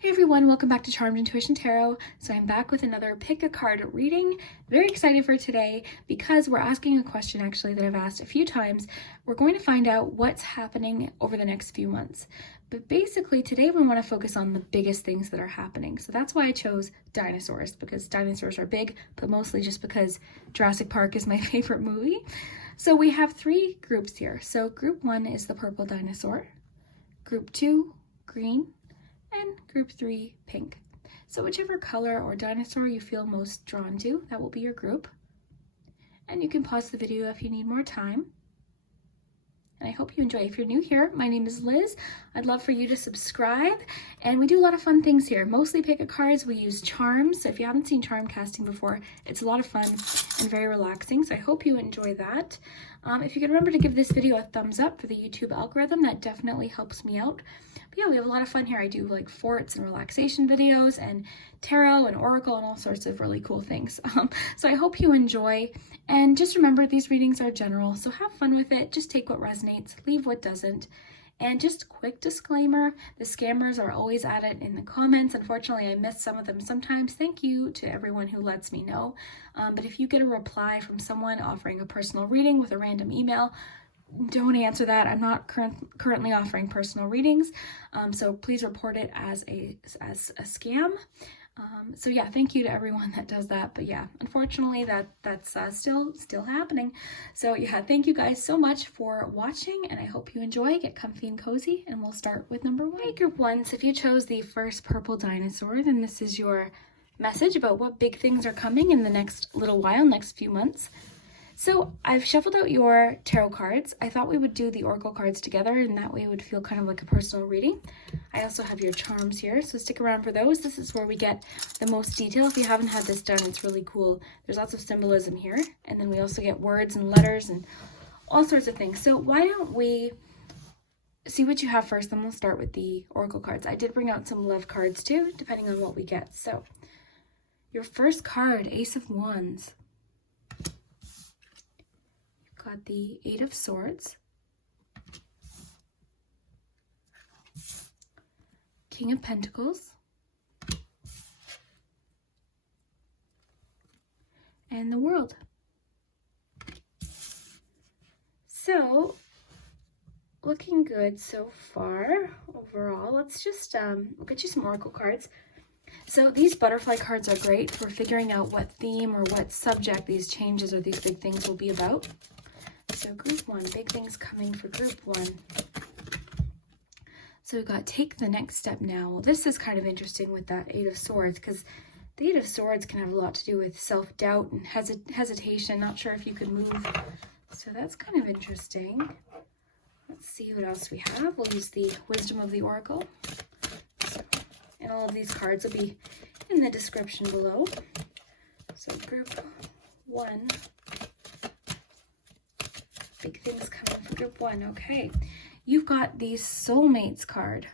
Hey everyone, welcome back to Charmed Intuition Tarot. So I'm back with another pick a card reading. Very excited for today because we're asking a question actually that I've asked a few times. We're going to find out what's happening over the next few months. But basically today we want to focus on the biggest things that are happening. So that's why I chose dinosaurs, because dinosaurs are big, but mostly just because Jurassic Park is my favorite movie. So we have three groups here. So group 1 is the purple dinosaur, group 2, green, and group 3, pink. So whichever color or dinosaur you feel most drawn to, that will be your group. And you can pause the video if you need more time. And I hope you enjoy. If you're new here, my name is Liz. I'd love for you to subscribe. And we do a lot of fun things here. Mostly pick a cards. We use charms. So if you haven't seen charm casting before, it's a lot of fun and very relaxing. So I hope you enjoy that. If you could remember to give this video a thumbs up for the YouTube algorithm, that definitely helps me out. But yeah, we have a lot of fun here. I do like forts and relaxation videos and tarot and oracle and all sorts of really cool things. So I hope you enjoy. And just remember, these readings are general, so have fun with it. Just take what resonates, leave what doesn't. And just a quick disclaimer, the scammers are always at it in the comments. Unfortunately, I miss some of them sometimes. Thank you to everyone who lets me know. But if you get a reply from someone offering a personal reading with a random email, don't answer that. I'm not currently offering personal readings, so please report it as a scam. So yeah, thank you to everyone that does that. But yeah, unfortunately, that's still happening. So yeah, thank you guys so much for watching, and I hope you enjoy. Get comfy and cozy, and we'll start with number 1. Group 1. So if you chose the first purple dinosaur, then this is your message about what big things are coming in the next little while, next few months. So I've shuffled out your tarot cards. I thought we would do the oracle cards together, and that way it would feel kind of like a personal reading. I also have your charms here, so stick around for those. This is where we get the most detail. If you haven't had this done, it's really cool. There's lots of symbolism here, and then we also get words and letters and all sorts of things. So why don't we see what you have first, then we'll start with the oracle cards. I did bring out some love cards too, depending on what we get. So your first card, Ace of Wands. Got the 8 of Swords, King of Pentacles, and the World. So, looking good so far overall. Let's just we'll get you some oracle cards. So these butterfly cards are great for figuring out what theme or what subject these changes or these big things will be about. So group 1, big things coming for group 1. So we've got take the next step now. Well, this is kind of interesting with that 8 of Swords, because the 8 of Swords can have a lot to do with self-doubt and hesitation, not sure if you could move. So that's kind of interesting. Let's see what else we have. We'll use the Wisdom of the Oracle. And all of these cards will be in the description below. So group 1. Big things coming for group 1. Okay, you've got the Soulmates card.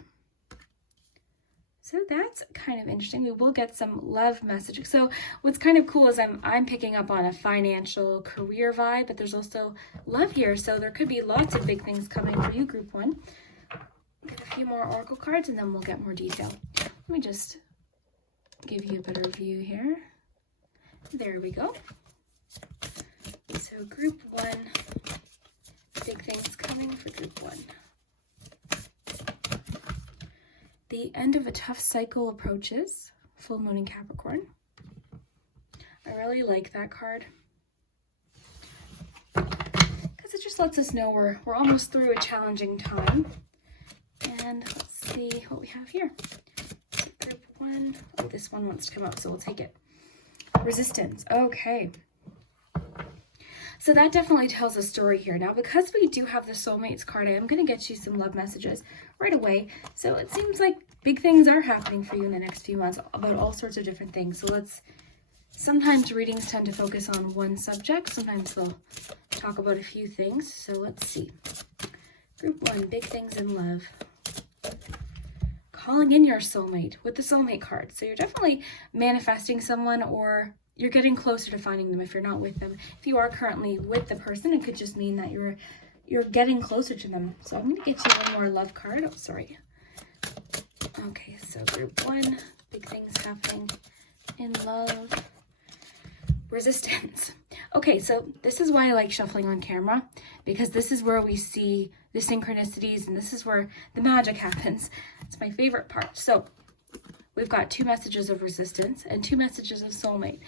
So that's kind of interesting. We will get some love messages. So what's kind of cool is I'm picking up on a financial career vibe, but there's also love here. So there could be lots of big things coming for you, group 1. Get a few more oracle cards, and then we'll get more detail. Let me just give you a better view here. There we go. So group 1. Big things coming for group 1. The end of a tough cycle approaches. Full moon in Capricorn. I really like that card, because it just lets us know we're almost through a challenging time. And let's see what we have here. Group 1. Oh, this one wants to come out, so we'll take it. Resistance. Okay. So that definitely tells a story here. Now, because we do have the Soulmates card, I am going to get you some love messages right away. So it seems like big things are happening for you in the next few months about all sorts of different things. So sometimes readings tend to focus on one subject. Sometimes they'll talk about a few things. So let's see. Group 1, big things in love. Calling in your soulmate with the Soulmate card. So you're definitely manifesting someone, or you're getting closer to finding them if you're not with them. If you are currently with the person, it could just mean that you're getting closer to them. So I'm going to get you one more love card. Oh, sorry. Okay, so group 1, big things happening in love. Resistance. Okay, so this is why I like shuffling on camera, because this is where we see the synchronicities and this is where the magic happens. It's my favorite part. So we've got 2 messages of resistance and 2 messages of soulmate.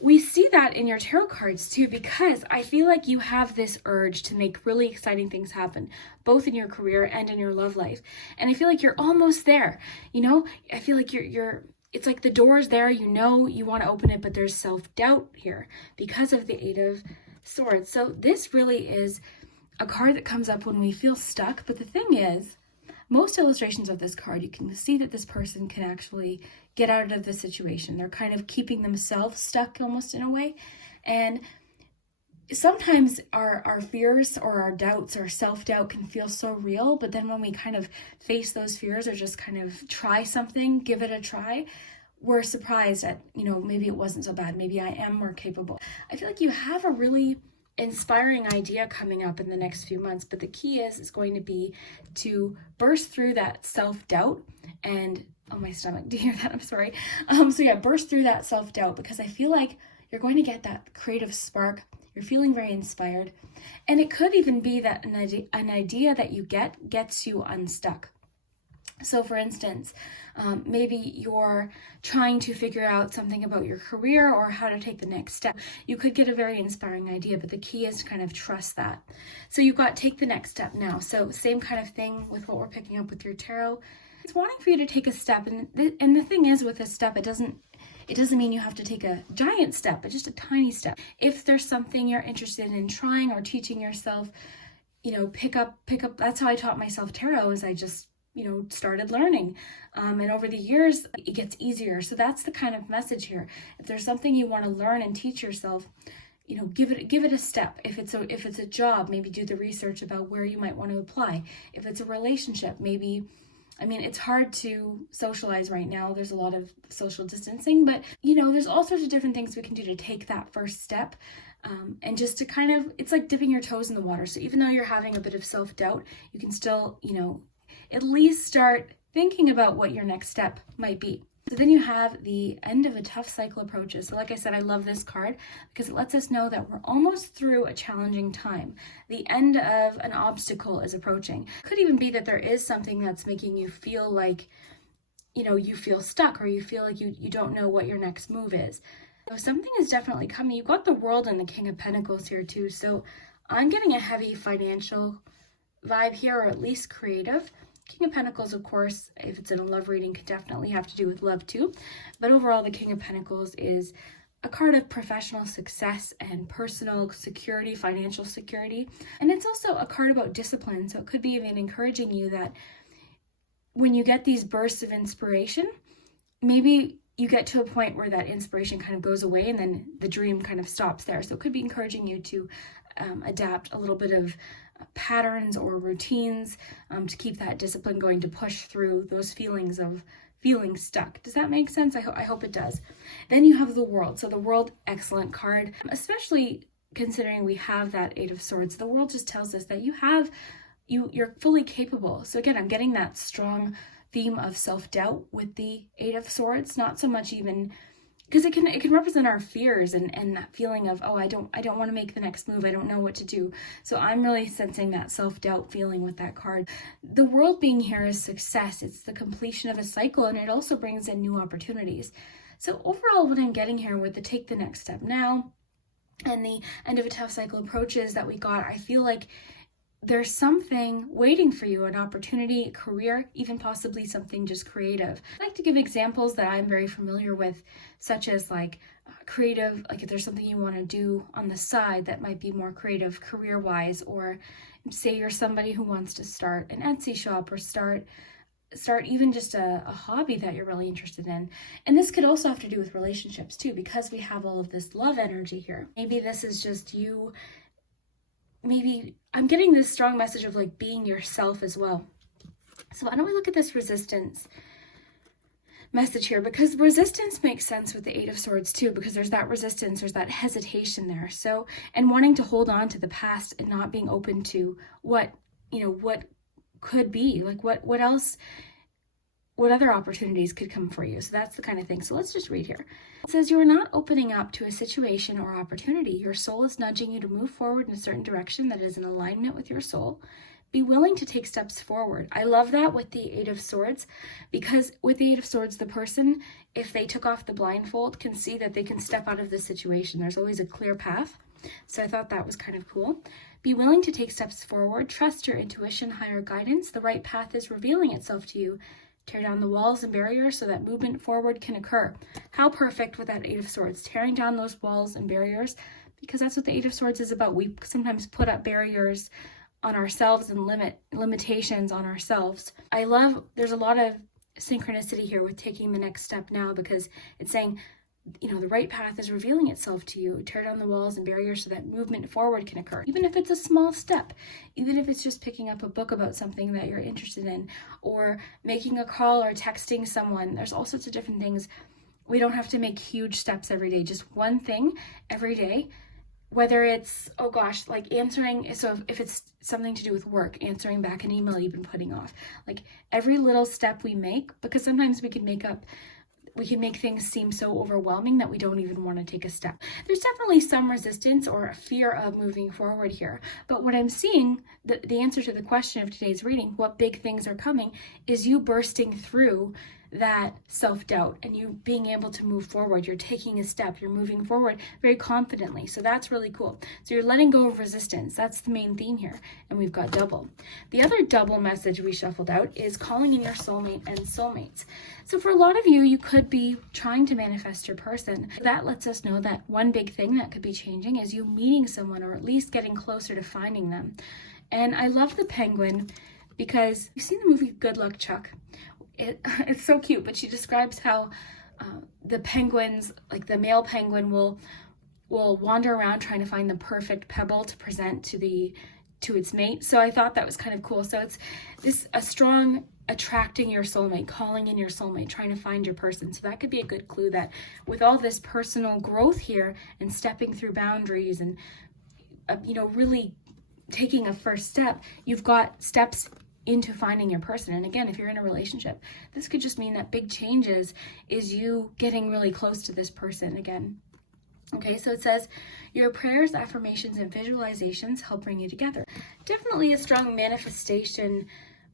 We see that in your tarot cards too, because I feel like you have this urge to make really exciting things happen, both in your career and in your love life. And I feel like you're almost there. You know, I feel like it's like the door's there, you know, you want to open it, but there's self-doubt here because of the 8 of Swords. So this really is a card that comes up when we feel stuck. But the thing is, most illustrations of this card, you can see that this person can actually get out of the situation. They're kind of keeping themselves stuck almost in a way. And sometimes our fears or our doubts or self-doubt can feel so real, but then when we kind of face those fears or just kind of try something, give it a try, we're surprised at, you know, maybe it wasn't so bad. Maybe I am more capable. I feel like you have a really inspiring idea coming up in the next few months, but the key is going to be to burst through that self-doubt and, oh, my stomach, do you hear that? I'm sorry. So yeah, burst through that self-doubt, because I feel like you're going to get that creative spark. You're feeling very inspired. And it could even be that an idea that you gets you unstuck. So for instance, maybe you're trying to figure out something about your career or how to take the next step. You could get a very inspiring idea, but the key is to kind of trust that. So you've got take the next step now. So same kind of thing with what we're picking up with your tarot. It's wanting for you to take a step. And the thing is with this step, it doesn't mean you have to take a giant step, but just a tiny step. If there's something you're interested in trying or teaching yourself, you know, pick up. That's how I taught myself tarot, is I just, you know, started learning. And over the years, it gets easier. So that's the kind of message here. If there's something you want to learn and teach yourself, you know, give it a step. If it's a job, maybe do the research about where you might want to apply. If it's a relationship, maybe, I mean, it's hard to socialize right now. There's a lot of social distancing, but, you know, there's all sorts of different things we can do to take that first step. And just to kind of, it's like dipping your toes in the water. So even though you're having a bit of self-doubt, you can still, you know, at least start thinking about what your next step might be. So then you have the end of a tough cycle approaches. So like I said, I love this card because it lets us know that we're almost through a challenging time. The end of an obstacle is approaching. It could even be that there is something that's making you feel like, you know, you feel stuck, or you feel like you don't know what your next move is. So something is definitely coming. You've got the World and the King of Pentacles here too. So I'm getting a heavy financial vibe here, or at least creative. King of Pentacles, of course, if it's in a love reading, could definitely have to do with love too. But overall, the King of Pentacles is a card of professional success and personal security, financial security. And it's also a card about discipline. So it could be even encouraging you that when you get these bursts of inspiration, maybe you get to a point where that inspiration kind of goes away and then the dream kind of stops there. So it could be encouraging you to adapt a little bit of patterns or routines to keep that discipline going, to push through those feelings of feeling stuck. Does that make sense? I hope it does. Then you have the World. So the World, excellent card, especially considering we have that 8 of Swords. The World just tells us that you're fully capable. So again, I'm getting that strong theme of self-doubt with the 8 of Swords, not so much even because it can represent our fears and that feeling of, oh, I don't want to make the next move. I don't know what to do. So I'm really sensing that self-doubt feeling with that card. The World being here is success. It's the completion of a cycle, and it also brings in new opportunities. So overall, what I'm getting here with the take the next step now and the end of a tough cycle approaches that we got, I feel like there's something waiting for you, an opportunity, a career, even possibly something just creative. I like to give examples that I'm very familiar with, such as like creative, like if there's something you want to do on the side that might be more creative career-wise, or say you're somebody who wants to start an Etsy shop or start even just a hobby that you're really interested in. And this could also have to do with relationships too, because we have all of this love energy here. Maybe this is just you. Maybe I'm getting this strong message of like being yourself as well. So why don't we look at this resistance message here, because resistance makes sense with the 8 of Swords too, because there's that resistance, there's that hesitation there. So, and wanting to hold on to the past and not being open to what, you know, what could be, like what else what other opportunities could come for you. So that's the kind of thing. So let's just read here. It says, you are not opening up to a situation or opportunity. Your soul is nudging you to move forward in a certain direction that is in alignment with your soul. Be willing to take steps forward. I love that with the Eight of Swords, because with the Eight of Swords, the person, if they took off the blindfold, can see that they can step out of the situation. There's always a clear path. So I thought that was kind of cool. Be willing to take steps forward. Trust your intuition, higher guidance. The right path is revealing itself to you. Tear down the walls and barriers so that movement forward can occur. How perfect with that Eight of Swords, tearing down those walls and barriers, because that's what the Eight of Swords is about. We sometimes put up barriers on ourselves and limitations on ourselves. I love, there's a lot of synchronicity here with taking the next step now, because it's saying, you know, the right path is revealing itself to you. Tear down the walls and barriers so that movement forward can occur. Even if it's a small step, even if it's just picking up a book about something that you're interested in, or making a call or texting someone. There's all sorts of different things. We don't have to make huge steps every day, just one thing every day. Whether it's, oh gosh, like answering, so if it's something to do with work, answering back an email you've been putting off, like every little step we make, because sometimes we can make things seem so overwhelming that we don't even want to take a step. There's definitely some resistance or a fear of moving forward here. But what I'm seeing, the answer to the question of today's reading, what big things are coming, is you bursting through that self-doubt and you being able to move forward. You're taking a step, you're moving forward very confidently. So that's really cool. So you're letting go of resistance. That's the main theme here. And we've got double. The other double message we shuffled out is calling in your soulmate and soulmates. So for a lot of you, you could be trying to manifest your person. That lets us know that one big thing that could be changing is you meeting someone, or at least getting closer to finding them. And I love the penguin, because you've seen the movie Good Luck, Chuck. It's so cute, but she describes how the penguins, like the male penguin, will wander around trying to find the perfect pebble to present to its mate. So I thought that was kind of cool. So it's a strong attracting your soulmate, calling in your soulmate, trying to find your person. So that could be a good clue that with all this personal growth here and stepping through boundaries and really taking a first step, you've got steps into finding your person. And again, if you're in a relationship, this could just mean that big changes is you getting really close to this person again. Okay, so it says, your prayers, affirmations, and visualizations help bring you together. Definitely a strong manifestation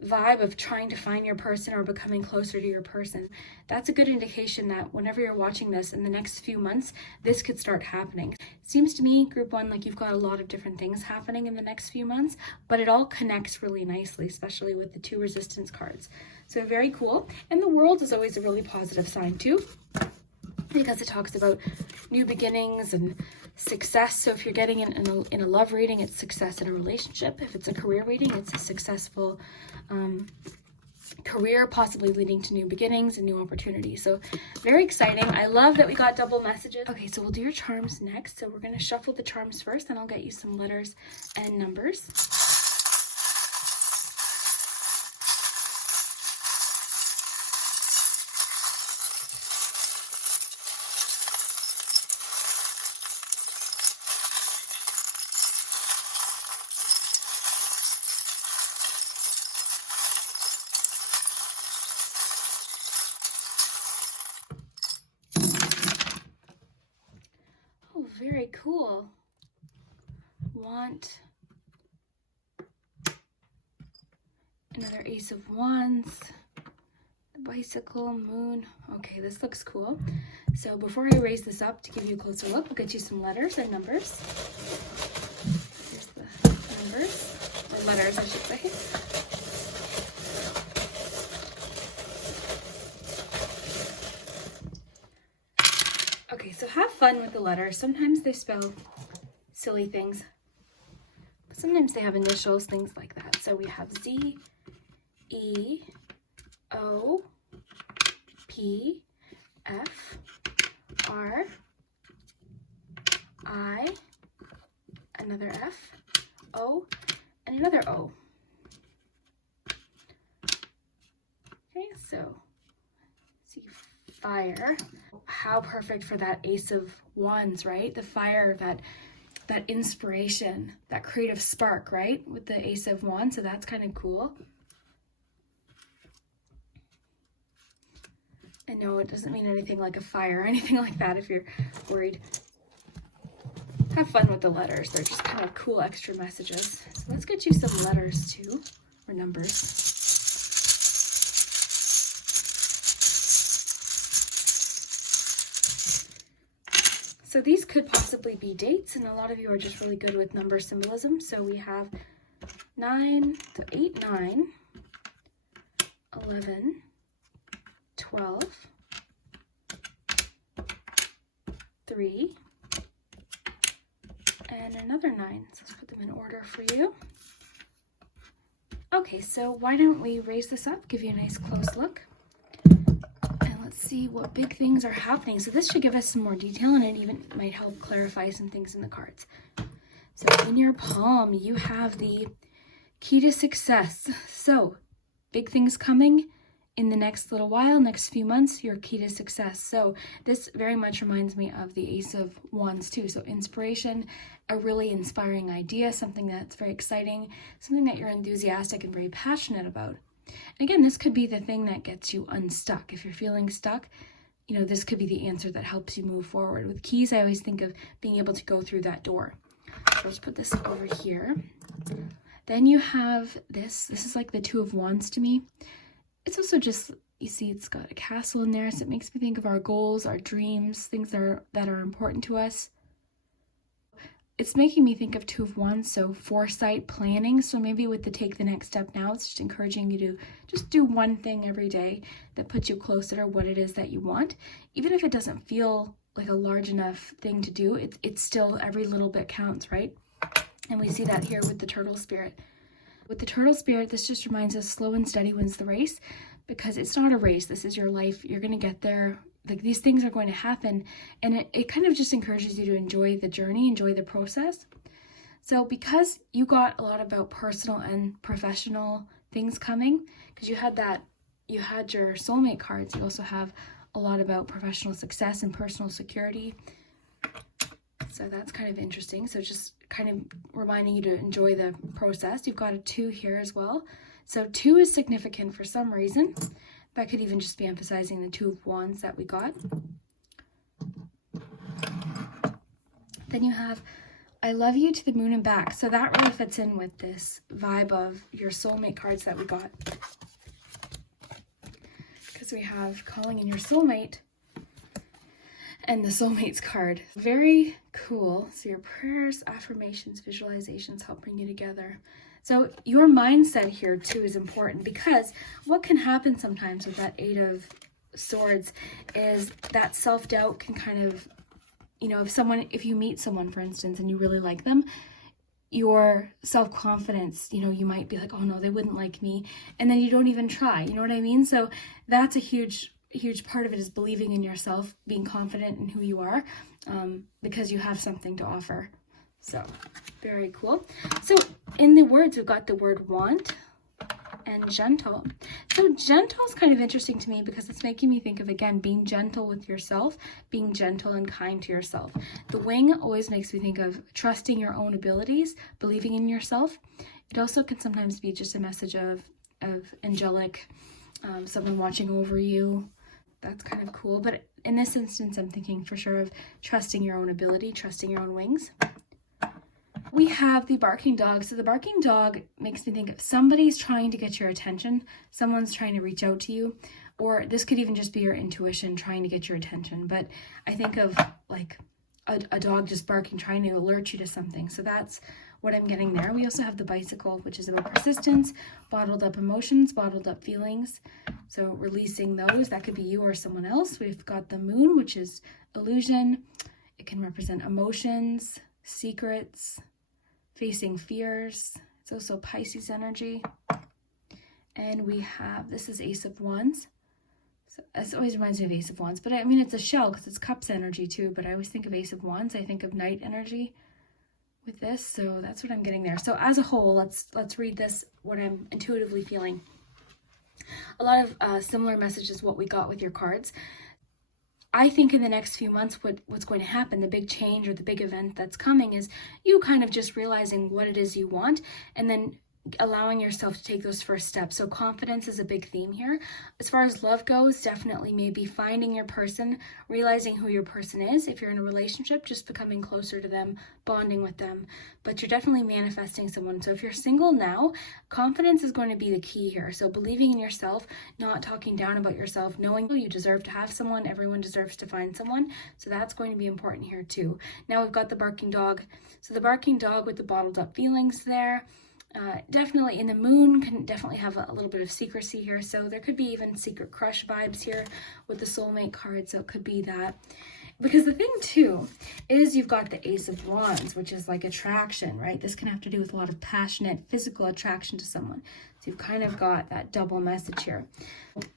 vibe of trying to find your person or becoming closer to your person. That's a good indication that whenever you're watching this in the next few months, this could start happening. It seems to me, group one, like you've got a lot of different things happening in the next few months, but it all connects really nicely, especially with the two resistance cards. So very cool. And the world is always a really positive sign too, because it talks about new beginnings and success. So if you're getting in a love reading, it's success in a relationship. If it's a career reading, it's a successful career, possibly leading to new beginnings and new opportunities. So very exciting. I love that we got double messages. Okay, so we'll do your charms next. So we're going to shuffle the charms first, and I'll get you some letters and numbers. Very cool. Want another Ace of Wands, bicycle, moon. Okay, this looks cool. So before I raise this up to give you a closer look, we'll get you some letters and numbers. Here's the numbers, or letters I should say. Okay, so have fun with the letters. Sometimes they spell silly things, but sometimes they have initials, things like that. So we have Z, E, O, P, F, R, I, another F, O, and another O. Okay, so see, fire. How perfect for that Ace of Wands, right? The fire, that inspiration, that creative spark, right? With the Ace of Wands, so that's kind of cool. And no, it doesn't mean anything like a fire or anything like that if you're worried. Have fun with the letters. They're just kind of cool extra messages. So let's get you some letters too, or numbers. So these could possibly be dates, and a lot of you are just really good with number symbolism. So we have 9, so 8, 9, 11, 12, 3, and another 9. So let's put them in order for you. Okay, so why don't we raise this up, give you a nice close look, and let's see what big things are happening. So this should give us some more detail, and it even might help clarify some things in the cards. So in your palm, you have the key to success. So big things coming in the next little while, next few months, your key to success. So this very much reminds me of the Ace of Wands too. So inspiration, a really inspiring idea, something that's very exciting, something that you're enthusiastic and very passionate about. And again, this could be the thing that gets you unstuck. If you're feeling stuck, you know, this could be the answer that helps you move forward. With keys, I always think of being able to go through that door. So let's put this over here. Then you have this. This is like the Two of Wands to me. It's also just, you see, it's got a castle in there, so it makes me think of our goals, our dreams, things that are important to us. It's making me think of Two of Wands, so foresight, planning. So maybe with the take the next step now, it's just encouraging you to just do one thing every day that puts you closer to what it is that you want. Even if it doesn't feel like a large enough thing to do, it's still, every little bit counts, right? And we see that here with the turtle spirit. With the turtle spirit, this just reminds us slow and steady wins the race, because it's not a race. This is your life. You're going to get there. Like, these things are going to happen, and it kind of just encourages you to enjoy the journey, enjoy the process. So because you got a lot about personal and professional things coming, because you had your soulmate cards, you also have a lot about professional success and personal security. So that's kind of interesting. So just kind of reminding you to enjoy the process. You've got a 2 here as well. So 2 is significant for some reason. That could even just be emphasizing the Two of Wands that we got. Then you have I love you to the moon and back. So that really fits in with this vibe of your soulmate cards that we got. Because we have calling in your soulmate and the soulmates card. Very cool. So your prayers, affirmations, visualizations help bring you together. So your mindset here too is important, because what can happen sometimes with that 8 of Swords is that self-doubt can kind of, you know, if you meet someone, for instance, and you really like them, your self-confidence, you know, you might be like, oh no, they wouldn't like me. And then you don't even try, you know what I mean? So that's a huge part of it, is believing in yourself, being confident in who you are, because you have something to offer. So very cool. So in the words, we've got the word want and gentle. So gentle is kind of interesting to me, because it's making me think of, again, being gentle with yourself, being gentle and kind to yourself. The wing always makes me think of trusting your own abilities, believing in yourself. It also can sometimes be just a message of angelic, someone watching over you. That's kind of cool. But in this instance, I'm thinking for sure of trusting your own ability, trusting your own wings. We have the barking dog. So the barking dog makes me think of somebody's trying to get your attention. Someone's trying to reach out to you. Or this could even just be your intuition trying to get your attention. But I think of like a dog just barking, trying to alert you to something. So that's what I'm getting there. We also have the bicycle, which is about persistence, bottled up emotions, bottled up feelings. So releasing those, that could be you or someone else. We've got the moon, which is illusion. It can represent emotions, secrets, facing fears. It's also Pisces energy. And we have, this is Ace of Wands. So this always reminds me of Ace of Wands, but I mean, it's a shell because it's Cups energy too, but I always think of Ace of Wands. I think of Night energy with this, so that's what I'm getting there. So as a whole, let's read this, what I'm intuitively feeling. A lot of similar messages what we got with your cards. I think in the next few months, what's going to happen, the big change or the big event that's coming, is you kind of just realizing what it is you want, and then allowing yourself to take those first steps. So confidence is a big theme here. As far as love goes, definitely maybe finding your person, realizing who your person is. If you're in a relationship, just becoming closer to them, bonding with them. But you're definitely manifesting someone. So if you're single now, confidence is going to be the key here. So believing in yourself, not talking down about yourself, knowing you deserve to have someone, everyone deserves to find someone. So that's going to be important here too. Now we've got the barking dog. So the barking dog with the bottled up feelings there. Definitely in the moon can definitely have a little bit of secrecy here, so there could be even secret crush vibes here with the soulmate card, so it could be that. Because the thing too is you've got the Ace of Wands, which is like attraction, right? This can have to do with a lot of passionate physical attraction to someone. So you've kind of got that double message here.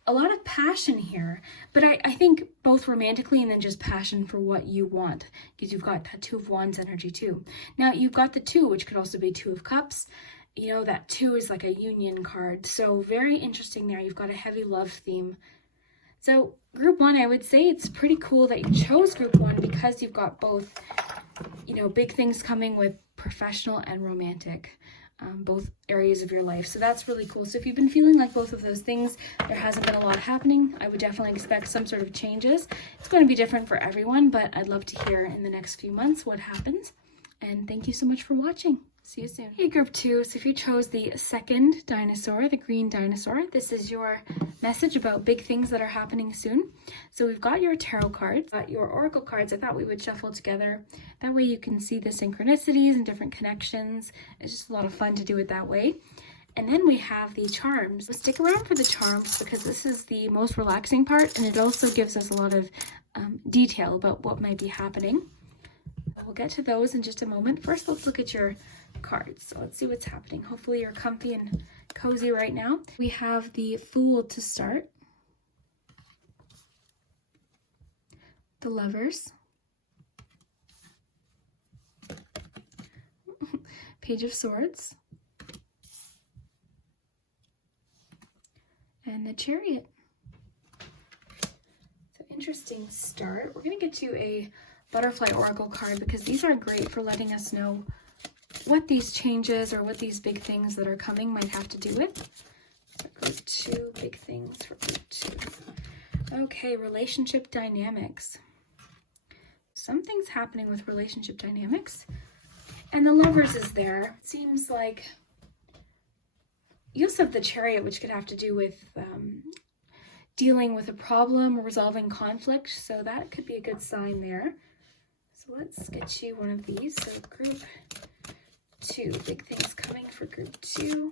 A lot of passion here, but I think both romantically and then just passion for what you want, because you've got that Two of Wands energy too. Now you've got the Two, which could also be Two of Cups. You know, that Two is like a union card. So very interesting there. You've got a heavy love theme. So group one, I would say it's pretty cool that you chose group one because you've got both, you know, big things coming with professional and romantic, both areas of your life. So that's really cool. So if you've been feeling like both of those things, there hasn't been a lot happening, I would definitely expect some sort of changes. It's going to be different for everyone, but I'd love to hear in the next few months what happens. And thank you so much for watching. See you soon. Hey, group two. So if you chose the second dinosaur, the green dinosaur, this is your message about big things that are happening soon. So we've got your tarot cards, got your oracle cards. I thought we would shuffle together. That way you can see the synchronicities and different connections. It's just a lot of fun to do it that way. And then we have the charms. So stick around for the charms because this is the most relaxing part, and it also gives us a lot of detail about what might be happening. We'll get to those in just a moment. First, let's look at your cards. So let's see what's happening. Hopefully you're comfy and cozy right now. We have the Fool to start, the Lovers, Page of Swords, and the Chariot. So interesting start. We're going to get you a Butterfly Oracle card because these are great for letting us know what these changes or what these big things that are coming might have to do with. Group two, big things for group two. Okay, relationship dynamics. Something's happening with relationship dynamics. And the Lovers is there. It seems like you also have the Chariot, which could have to do with dealing with a problem or resolving conflict. So that could be a good sign there. So let's get you one of these. So group two, big things coming for group two.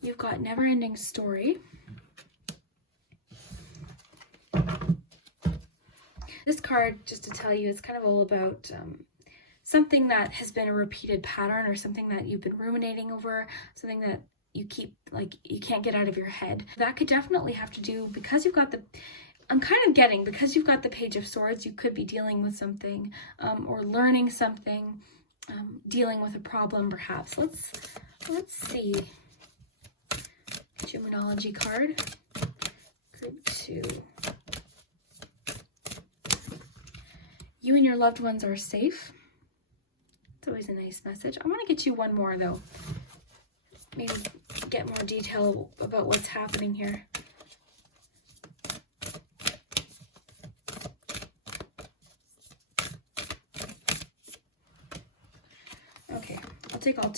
You've got Never Ending Story. This card, just to tell you, it's kind of all about something that has been a repeated pattern or something that you've been ruminating over, something that you keep, like, you can't get out of your head. That could definitely have to do, because you've got the, because you've got the Page of Swords, you could be dealing with something or learning something, dealing with a problem perhaps. Let's see. Get your Moonology card. Group two. You and your loved ones are safe. It's always a nice message. I want to get you one more though. Maybe get more detail about what's happening here. Okay, I'll take all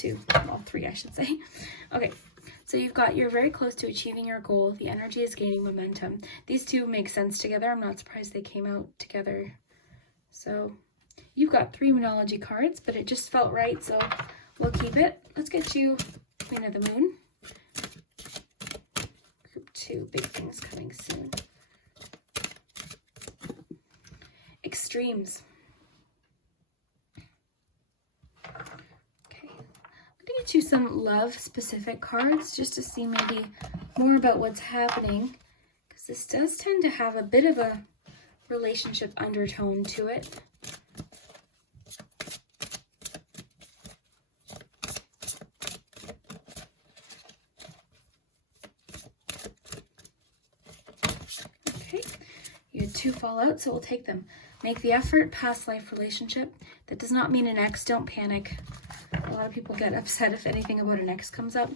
three, I should say. Okay, so you've got, you're very close to achieving your goal. The energy is gaining momentum. These two make sense together. I'm not surprised they came out together. So you've got three Moonology cards, but it just felt right, so we'll keep it. Let's get you Queen of the Moon. Group two, big things coming soon. Extremes. Okay, I'm gonna get you some love-specific cards just to see maybe more about what's happening, because this does tend to have a bit of a relationship undertone to it. two fall out, so we'll take them. Make the effort, past life relationship. That does not mean an ex, don't panic. A lot of people get upset if anything about an ex comes up.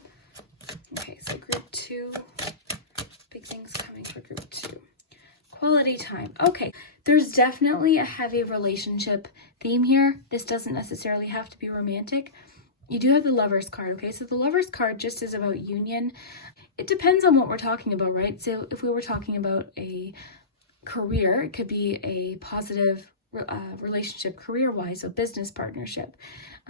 Okay, so group 2, big things coming for group 2. Quality time. Okay, there's definitely a heavy relationship theme here. This doesn't necessarily have to be romantic. You do have the Lover's card, okay? So the Lover's card just is about union. It depends on what we're talking about, right? So if we were talking about a career, it could be a positive relationship career-wise, so business partnership.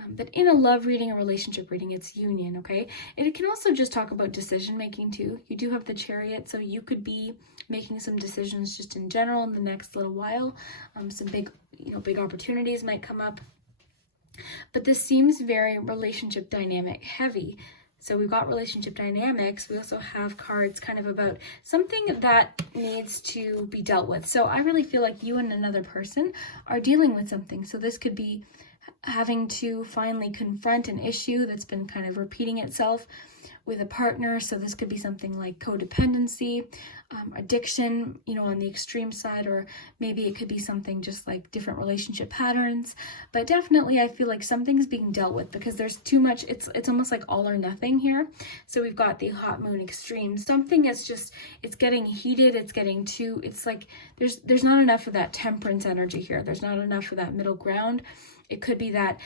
But in a love reading, a relationship reading, it's union, okay? And it can also just talk about decision-making too. You do have the Chariot, so you could be making some decisions just in general in the next little while. Some big opportunities might come up. But this seems very relationship dynamic heavy. So we've got relationship dynamics. We also have cards kind of about something that needs to be dealt with. So I really feel like you and another person are dealing with something. So this could be having to finally confront an issue that's been kind of repeating itself with a partner. So this could be something like codependency, addiction, on the extreme side, or maybe it could be something just like different relationship patterns. But definitely I feel like something's being dealt with because there's too much. It's almost like all or nothing here. So we've got the hot moon extreme. Something is just, it's getting heated. It's like there's not enough of that temperance energy here. There's not enough of that middle ground. It could be that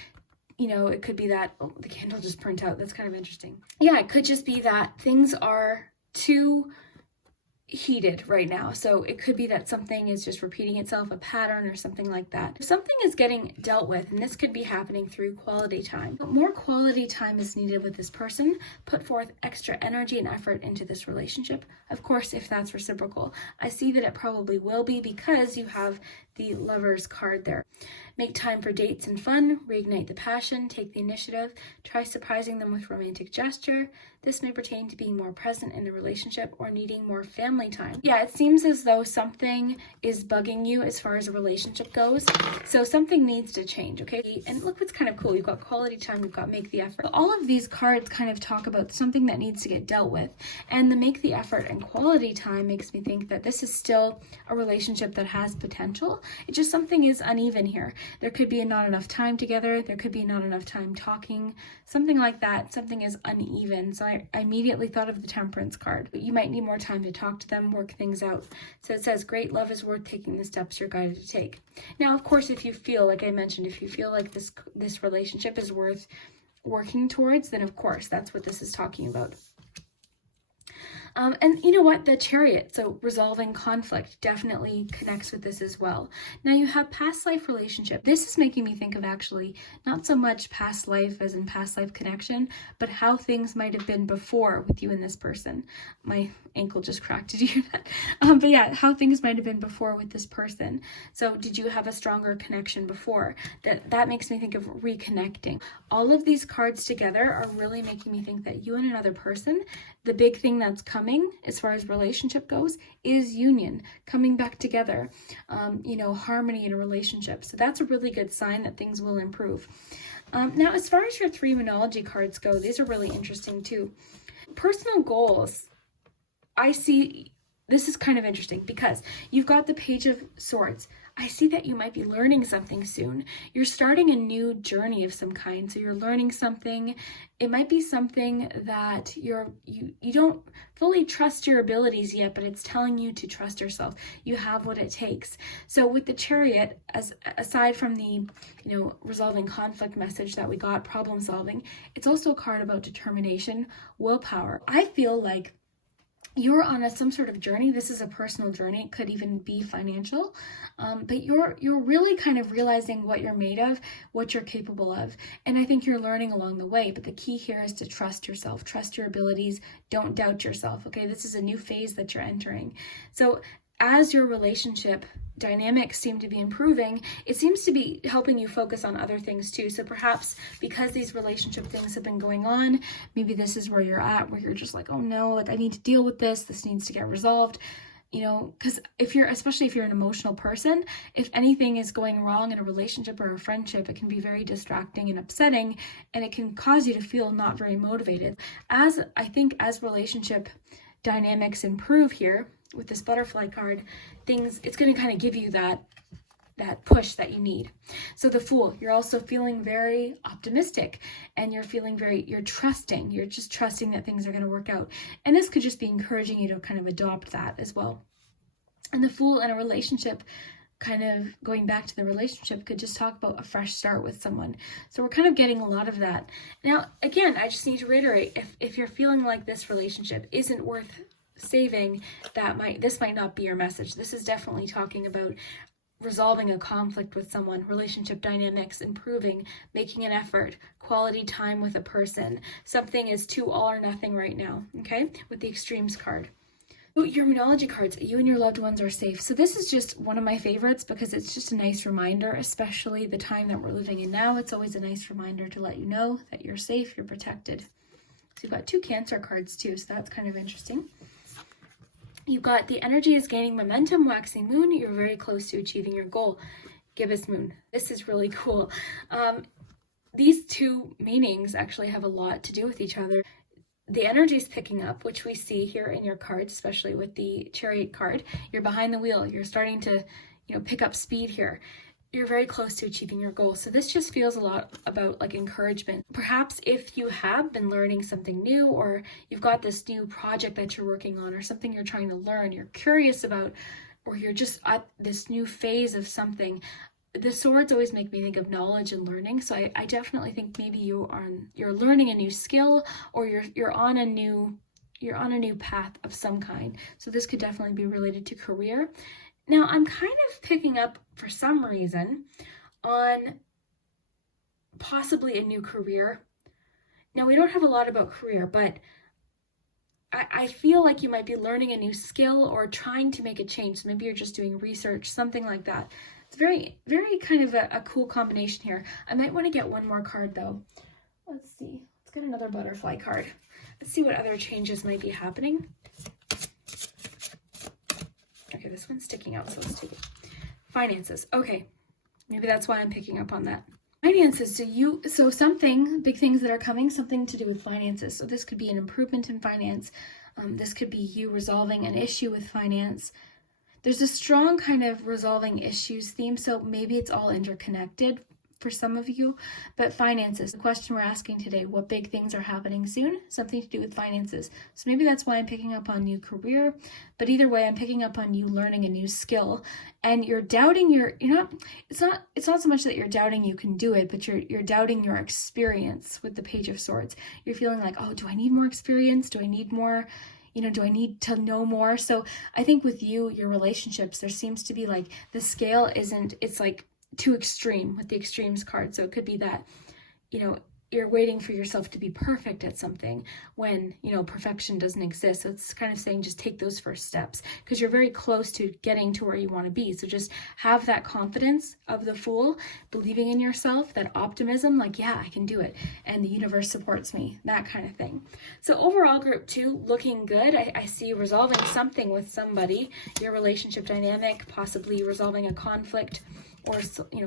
oh, the candle just burnt out. That's kind of interesting. Yeah, it could just be that things are too heated right now. So it could be that something is just repeating itself, a pattern or something like that. If something is getting dealt with, and this could be happening through quality time. But more quality time is needed with this person. Put forth extra energy and effort into this relationship. Of course, if that's reciprocal. I see that it probably will be because you have the Lover's card there. Make time for dates and fun, reignite the passion, take the initiative, try surprising them with romantic gesture. This may pertain to being more present in a relationship or needing more family time. Yeah, it seems as though something is bugging you as far as a relationship goes. So something needs to change, okay? And look what's kind of cool. You've got quality time, you've got make the effort. All of these cards kind of talk about something that needs to get dealt with. And the make the effort and quality time makes me think that this is still a relationship that has potential. It's just something is uneven here. There could be not enough time together. There could be not enough time talking, something like that. Something is uneven. So I immediately thought of the Temperance card. But you might need more time to talk to them, work things out. So it says, great love is worth taking the steps you're guided to take. Now, of course, if you feel, like I mentioned, if you feel like this relationship is worth working towards, then of course, that's what this is talking about. And you know what? The Chariot, so resolving conflict, definitely connects with this as well. Now you have past life relationship. This is making me think of actually not so much past life as in past life connection, but how things might have been before with you and this person. My ankle just cracked. Did you hear that? But yeah, how things might have been before with this person. So did you have a stronger connection before? That makes me think of reconnecting. All of these cards together are really making me think that you and another person, the big thing that's coming as far as relationship goes is union, coming back together, harmony in a relationship. So that's a really good sign that things will improve. Now, as far as your 3 Moonology cards go, these are really interesting too. Personal goals, I see, this is kind of interesting because you've got the Page of Swords. I see that you might be learning something soon. You're starting a new journey of some kind. So you're learning something. It might be something that you don't fully trust your abilities yet, but it's telling you to trust yourself. You have what it takes. So with the Chariot, aside from the, resolving conflict message that we got, problem solving, it's also a card about determination, willpower. I feel like you're on some sort of journey. This is a personal journey. It could even be financial, but you're really kind of realizing what you're made of, what you're capable of, and I think you're learning along the way. But the key here is to trust yourself, trust your abilities, don't doubt yourself. Okay, this is a new phase that you're entering. So as your relationship dynamics seem to be improving, it seems to be helping you focus on other things too. So perhaps because these relationship things have been going on, maybe this is where you're at, where you're just like, oh no, like I need to deal with this. This needs to get resolved. Because especially if you're an emotional person, if anything is going wrong in a relationship or a friendship, it can be very distracting and upsetting, and it can cause you to feel not very motivated. As relationship dynamics improve here, with this butterfly card, it's going to kind of give you that push that you need. So the Fool, you're also feeling very optimistic, and you're trusting. You're just trusting that things are going to work out. And this could just be encouraging you to kind of adopt that as well. And the Fool in a relationship, kind of going back to the relationship, could just talk about a fresh start with someone. So we're kind of getting a lot of that. Now, again, I just need to reiterate, if you're feeling like this relationship isn't worth saving, this might not be your message. This is definitely talking about resolving a conflict with someone, relationship dynamics, improving, making an effort, quality time with a person. Something is too all or nothing right now, okay? With the Extremes card. Your Moonology cards, you and your loved ones are safe. So this is just one of my favorites because it's just a nice reminder, especially the time that we're living in now. It's always a nice reminder to let you know that you're safe, you're protected. So you've got 2 Cancer cards too, so that's kind of interesting. You've got the energy is gaining momentum, waxing moon. You're very close to achieving your goal. Gibbous moon. This is really cool. These 2 meanings actually have a lot to do with each other. The energy is picking up, which we see here in your cards, especially with the Chariot card. You're behind the wheel. You're starting to, pick up speed here. You're very close to achieving your goal. So this just feels a lot about like encouragement. Perhaps if you have been learning something new, or you've got this new project that you're working on, or something you're trying to learn, you're curious about, or you're just at this new phase of something. The swords always make me think of knowledge and learning. So I definitely think maybe you're learning a new skill, or you're on a new path of some kind. So this could definitely be related to career. Now, I'm kind of picking up, for some reason, on possibly a new career. Now, we don't have a lot about career, but I feel like you might be learning a new skill or trying to make a change. So maybe you're just doing research, something like that. It's very, very kind of a cool combination here. I might want to get one more card, though. Let's see. Let's get another butterfly card. Let's see what other changes might be happening. Okay, this one's sticking out, so let's take it. Finances. Okay, maybe that's why I'm picking up on that. Finances. So something, big things that are coming, something to do with finances. So this could be an improvement in finance. This could be you resolving an issue with finance. There's a strong kind of resolving issues theme, so maybe it's all interconnected for some of you. But finances, the question we're asking today, what big things are happening soon? Something to do with finances. So maybe that's why I'm picking up on new career. But either way, I'm picking up on you learning a new skill, and you're doubting it's not so much that you're doubting you can do it, but you're doubting your experience with the Page of Swords. You're feeling like, oh, do I need more experience? Do I need more? Do I need to know more? So I think with your relationships, there seems to be like the scale it's like too extreme with the Extremes card. So it could be that, you're waiting for yourself to be perfect at something when, perfection doesn't exist. So it's kind of saying just take those first steps because you're very close to getting to where you want to be. So just have that confidence of the Fool, believing in yourself, that optimism, like, yeah, I can do it. And the universe supports me, that kind of thing. So overall, group 2, looking good. I see resolving something with somebody, your relationship dynamic, possibly resolving a conflict, or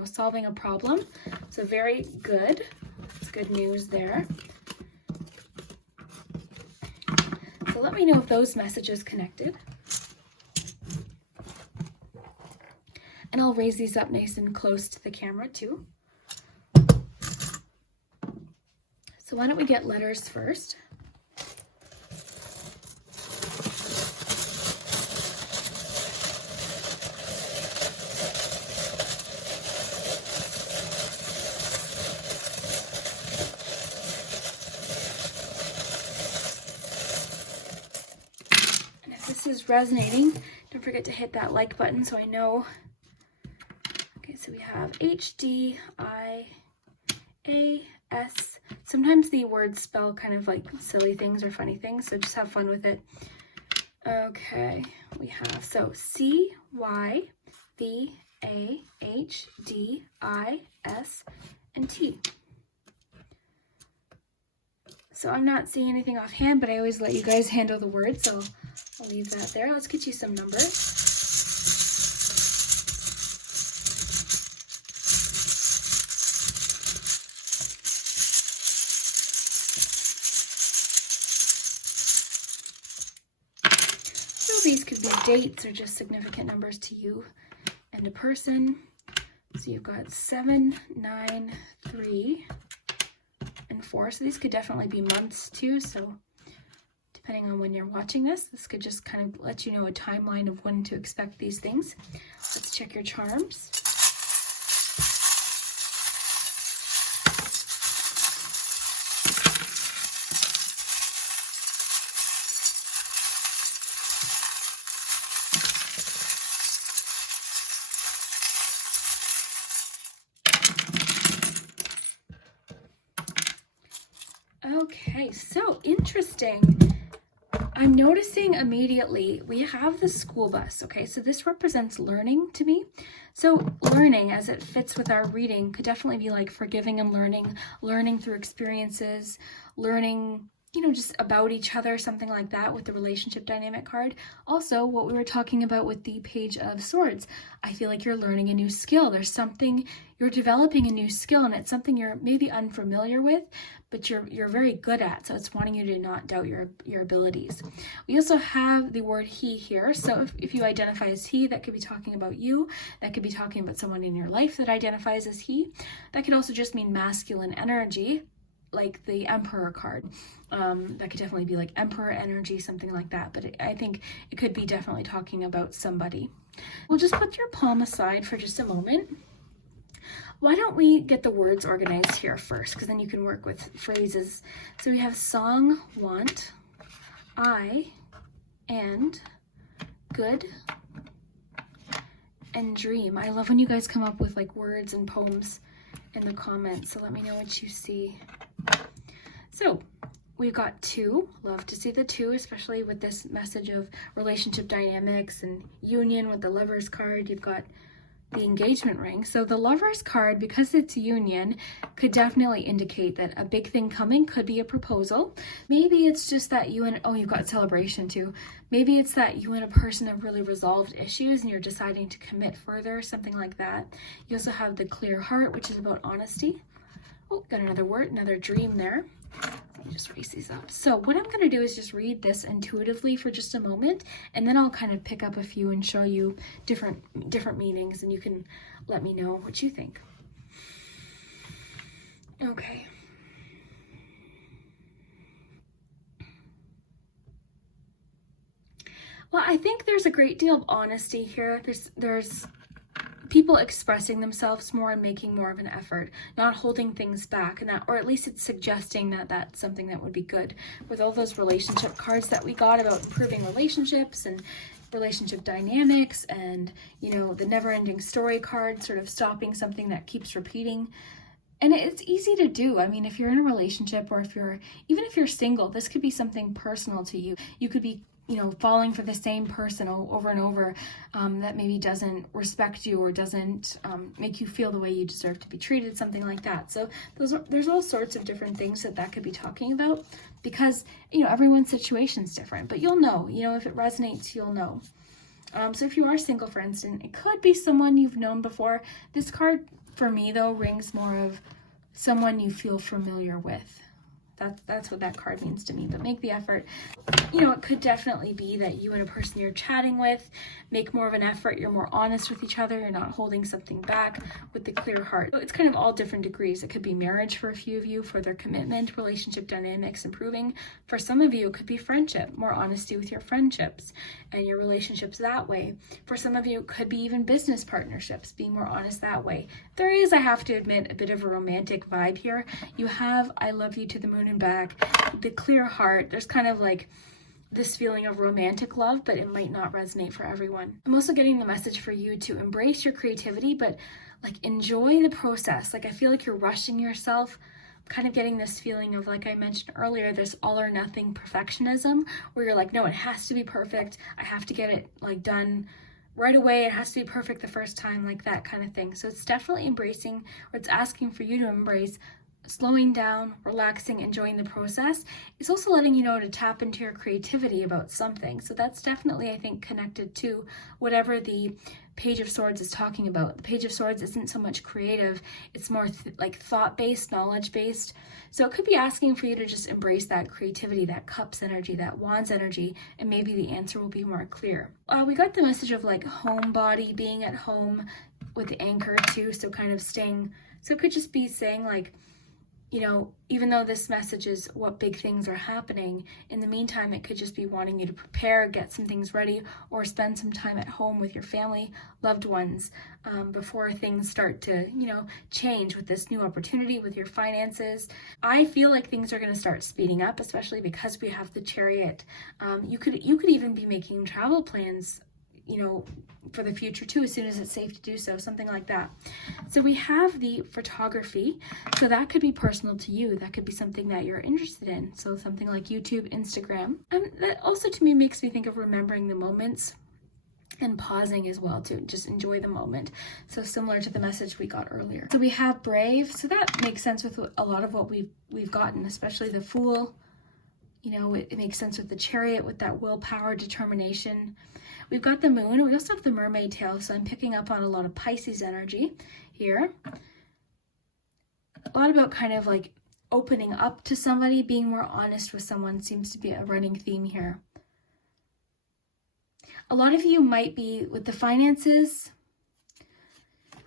solving a problem. So very good. It's good news there. So let me know if those messages connected. And I'll raise these up nice and close to the camera too. So why don't we get letters first? Is resonating, don't forget to hit that like button so I know. Okay, so we have HDIAS. Sometimes the words spell kind of like silly things or funny things, so just have fun with it. Okay, we have CYVAHDIS and T. So I'm not seeing anything offhand, but I always let you guys handle the words, so I'll leave that there. Let's get you some numbers. So these could be dates or just significant numbers to you and a person. So you've got 7, 9, 3, and 4. So these could definitely be months too. So depending on when you're watching this could just kind of let you know a timeline of when to expect these things. Let's check your charms. Okay, so interesting. I'm noticing immediately we have the school bus, okay? So this represents learning to me. So learning, as it fits with our reading, could definitely be like forgiving and learning through experiences, learning, just about each other, something like that with the relationship dynamic card. Also, what we were talking about with the Page of Swords, I feel like you're learning a new skill. There's something, you're developing a new skill, and it's something you're maybe unfamiliar with, but you're very good at. So it's wanting you to not doubt your abilities. We also have the word he here. So if you identify as he, that could be talking about you. That could be talking about someone in your life that identifies as he. That could also just mean masculine energy, like the Emperor card. That could definitely be like Emperor energy, something like that. But I think it could be definitely talking about somebody. We'll just put your palm aside for just a moment. Why don't we get the words organized here first, because then you can work with phrases. So we have song, want, I, and good, and dream. I love when you guys come up with like words and poems in the comments, so let me know what you see. So we've got 2. Love to see the 2, especially with this message of relationship dynamics and union with the Lovers card. You've got the engagement ring. So the Lovers card, because it's union, could definitely indicate that a big thing coming could be a proposal. Maybe it's just that you and, you've got celebration too. Maybe it's that you and a person have really resolved issues and you're deciding to commit further, something like that. You also have the clear heart, which is about honesty. Oh, got another word, another dream there. Let me just raise these up. So what I'm going to do is just read this intuitively for just a moment, and then I'll kind of pick up a few and show you different meanings, and you can let me know what you think. Okay. Well, I think there's a great deal of honesty here. There's people expressing themselves more and making more of an effort, not holding things back, and that, or at least it's suggesting that that's something that would be good. With all those relationship cards that we got about improving relationships and relationship dynamics, and the never-ending story card, sort of stopping something that keeps repeating. And it's easy to do. I mean, if you're in a relationship, or even if you're single, this could be something personal to you. You could be falling for the same person over and over that maybe doesn't respect you or doesn't make you feel the way you deserve to be treated, something like that. So there's all sorts of different things that could be talking about, because everyone's situation is different. But you'll know, if it resonates, you'll know. So if you are single, for instance, it could be someone you've known before. This card, for me, though, rings more of someone you feel familiar with. That's what that card means to me. But make the effort. It could definitely be that you and a person you're chatting with make more of an effort. You're more honest with each other. You're not holding something back with the clear heart. So it's kind of all different degrees. It could be marriage for a few of you, for their commitment, relationship dynamics improving. For some of you, it could be friendship, more honesty with your friendships and your relationships that way. For some of you, it could be even business partnerships, being more honest that way. There is, I have to admit, a bit of a romantic vibe here. You have I love you to the moon and back, the clear heart. There's kind of like this feeling of romantic love, but it might not resonate for everyone. I'm also getting the message for you to embrace your creativity, but like enjoy the process. Like I feel like you're rushing yourself. I'm kind of getting this feeling of, like I mentioned earlier, this all or nothing perfectionism, where you're like, no, it has to be perfect. I have to get it like done right away. It has to be perfect the first time, like that kind of thing. So it's definitely embracing, or it's asking for you to embrace slowing down, relaxing, enjoying the process. It's also letting you know to tap into your creativity about something. So that's definitely, I think, connected to whatever the Page of Swords is talking about. The Page of Swords isn't so much creative, it's more like thought-based, knowledge-based. So it could be asking for you to just embrace that creativity, that Cups energy, that Wands energy, and maybe the answer will be more clear. We got the message of like homebody, being at home with the Anchor too, so kind of staying, so it could just be saying like, you know, even though this message is what big things are happening, in the meantime, it could just be wanting you to prepare, get some things ready, or spend some time at home with your family, loved ones, before things start to, you know, change with this new opportunity with your finances. I feel like things are going to start speeding up, especially because we have the Chariot. You could even be making travel plans, you know, for the future too, as soon as it's safe to do so, something like that. So we have the photography. So that could be personal to you. That could be something that you're interested in. So something like YouTube, Instagram. And that also to me makes me think of remembering the moments and pausing as well to just enjoy the moment. So similar to the message we got earlier. So we have brave. So that makes sense with a lot of what we've gotten, especially the Fool. You know, it makes sense with the Chariot, with that willpower, determination. We've got the Moon. We also have the Mermaid tail, so I'm picking up on a lot of Pisces energy here. A lot about kind of like opening up to somebody, being more honest with someone seems to be a running theme here. A lot of you might be with the finances.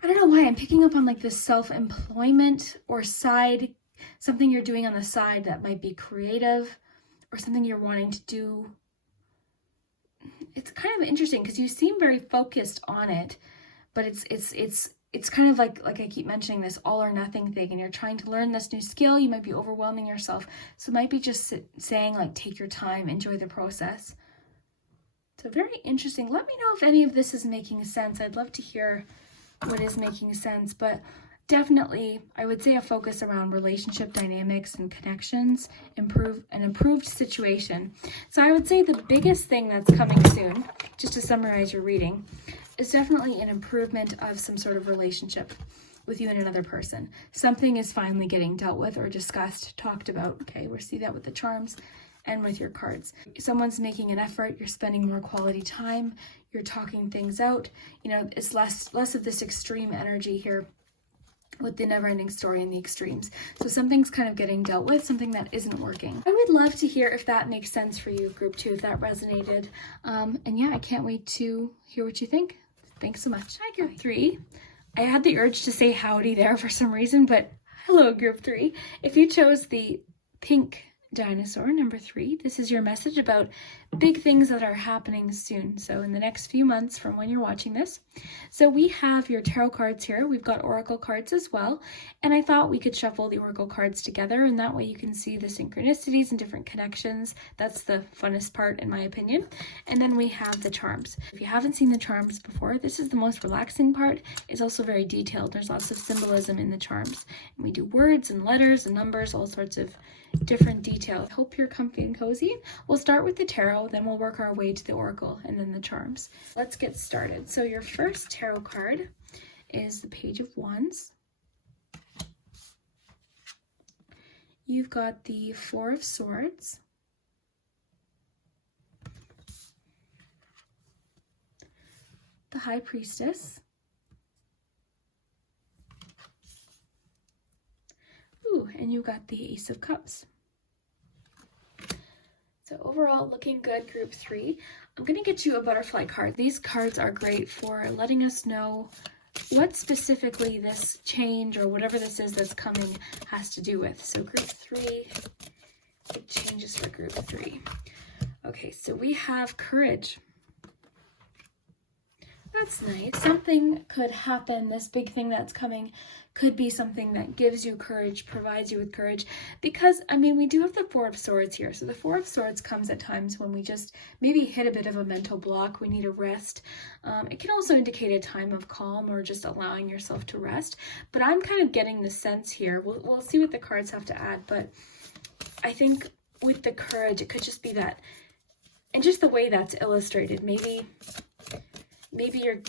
I don't know why I'm picking up on like this self-employment or side, something you're doing on the side that might be creative or something you're wanting to do. It's kind of interesting because you seem very focused on it, but it's kind of like I keep mentioning, this all or nothing thing, and you're trying to learn this new skill. You might be overwhelming yourself, so it might be just saying like, take your time, enjoy the process. So very interesting. Let me know if any of this is making sense. I'd love to hear what is making sense, but definitely I would say a focus around relationship dynamics and connections, improved situation. So I would say the biggest thing that's coming soon, just to summarize your reading, is definitely an improvement of some sort of relationship with you and another person. Something is finally getting dealt with or discussed, talked about. Okay, we'll see that with the charms and with your cards. Someone's making an effort, you're spending more quality time, you're talking things out. You know, it's less of this extreme energy here with the never-ending story and the extremes. So something's kind of getting dealt with, something that isn't working. I would love to hear if that makes sense for you, group 2, if that resonated. And yeah, I can't wait to hear what you think. Thanks so much. Hi, group 3. I had the urge to say howdy there for some reason, but hello, group 3. If you chose the pink dinosaur, number 3, this is your message about big things that are happening soon. So in the next few months from when you're watching this. So we have your tarot cards here. We've got oracle cards as well. And I thought we could shuffle the oracle cards together, and that way you can see the synchronicities and different connections. That's the funnest part in my opinion. And then we have the charms. If you haven't seen the charms before, this is the most relaxing part. It's also very detailed. There's lots of symbolism in the charms. And we do words and letters and numbers, all sorts of different detail. I hope you're comfy and cozy. We'll start with the tarot, then we'll work our way to the oracle and then the charms. Let's get started. So your first tarot card is the Page of Wands. You've got the Four of Swords, the High Priestess, and you got the Ace of Cups. So overall, looking good, group 3. I'm going to get you a butterfly card. These cards are great for letting us know what specifically this change or whatever this is that's coming has to do with. So group 3, big changes for group 3. Okay, so we have courage. That's nice. Something could happen. This big thing that's coming could be something that gives you courage, provides you with courage. Because, I mean, we do have the Four of Swords here. So the Four of Swords comes at times when we just maybe hit a bit of a mental block. We need a rest. It can also indicate a time of calm or just allowing yourself to rest. But I'm kind of getting the sense here. We'll see what the cards have to add. But I think with the courage, it could just be that. And just the way that's illustrated. Maybe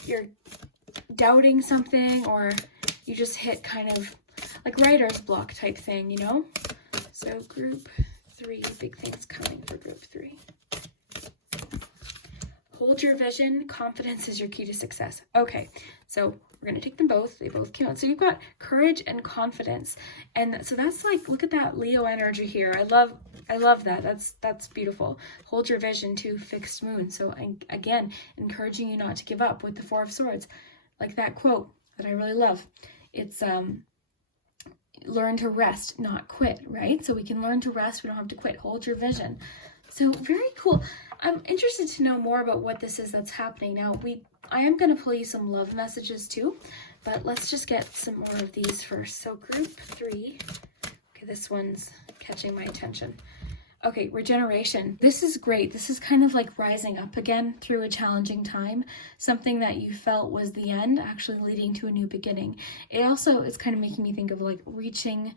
you're doubting something, or you just hit kind of like writer's block type thing, you know? So group 3, big things coming for group 3. Hold your vision. Confidence is your key to success. Okay, so we're going to take them both. They both count. So you've got courage and confidence. And so that's like, look at that Leo energy here. I love that. That's beautiful. Hold your vision to fixed moon. So again, encouraging you not to give up with the Four of Swords. Like that quote that I really love. It's learn to rest, not quit, right? So we can learn to rest. We don't have to quit. Hold your vision. So very cool. I'm interested to know more about what this is that's happening. Now, I am going to pull you some love messages too, but let's just get some more of these first. So group 3. Okay, this one's catching my attention. Okay, regeneration. This is great. This is kind of like rising up again through a challenging time. Something that you felt was the end, actually leading to a new beginning. It's kind of making me think of like reaching,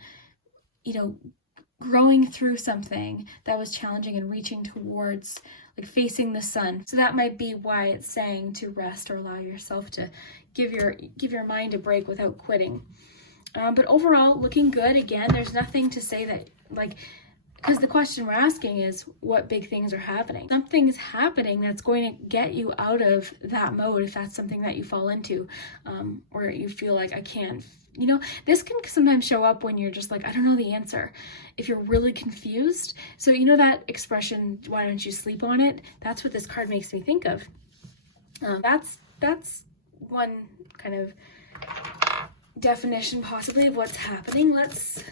growing through something that was challenging and reaching towards, like facing the sun. So that might be why it's saying to rest or allow yourself to give your mind a break without quitting. But overall, looking good. Again, there's nothing to say that, like, because the question we're asking is what big things are happening. Something's happening that's going to get you out of that mode if that's something that you fall into, or you feel like I can't. This can sometimes show up when you're just like, I don't know the answer. If you're really confused. So that expression, why don't you sleep on it? That's what this card makes me think of. That's one kind of definition possibly of what's happening. Let's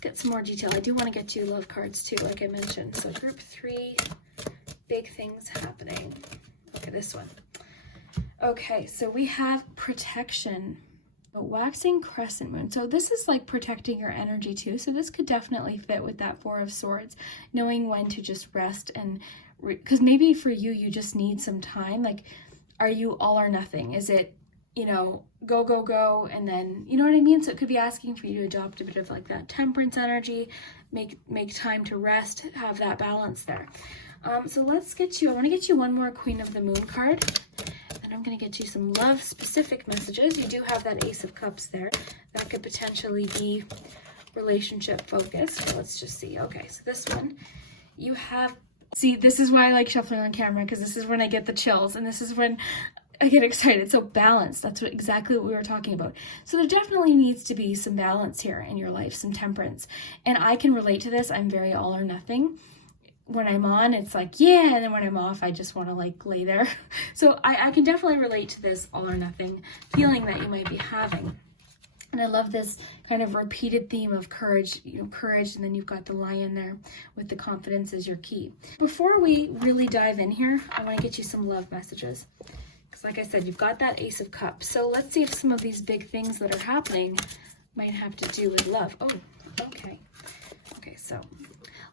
get some more detail. I do want to get to love cards too, like I mentioned. So group 3, big things happening. Okay, this one. Okay, so we have protection. A waxing crescent moon. So this is like protecting your energy too. So this could definitely fit with that Four of Swords, knowing when to just rest and because maybe for you just need some time. Like, are you all or nothing? Is it, go, and then, you know what I mean? So it could be asking for you to adopt a bit of like that temperance energy, make time to rest, have that balance there. So let's get you, I want to get you one more Queen of the Moon card. I'm going to get you some love specific messages. You do have that Ace of Cups there. That could potentially be relationship focused. But let's just see. Okay, so this one, you have, see, this is why I like shuffling on camera, because this is when I get the chills and this is when I get excited. So balance, that's exactly what we were talking about. So there definitely needs to be some balance here in your life, some temperance. And I can relate to this. I'm very all or nothing. When I'm on, it's like, yeah, and then when I'm off, I just want to like lay there. So I can definitely relate to this all or nothing feeling that you might be having. And I love this kind of repeated theme of courage, courage, and then you've got the lion there with the confidence is your key. Before we really dive in here, I want to get you some love messages. Because like I said, you've got that Ace of Cups. So let's see if some of these big things that are happening might have to do with love. Oh, okay. Okay, so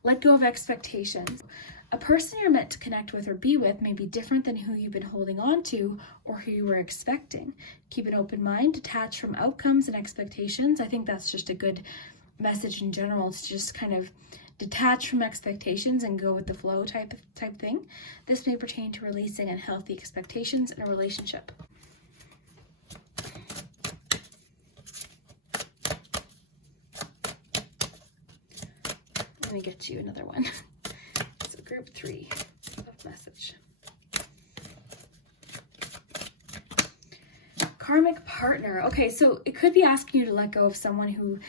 let go of expectations. A person you're meant to connect with or be with may be different than who you've been holding on to or who you were expecting. Keep an open mind, detach from outcomes and expectations. I think that's just a good message in general, to just kind of detach from expectations and go with the flow type thing. This may pertain to releasing unhealthy expectations in a relationship. Let me get you another one. So group 3, love message. Karmic partner. Okay, so it could be asking you to let go of someone who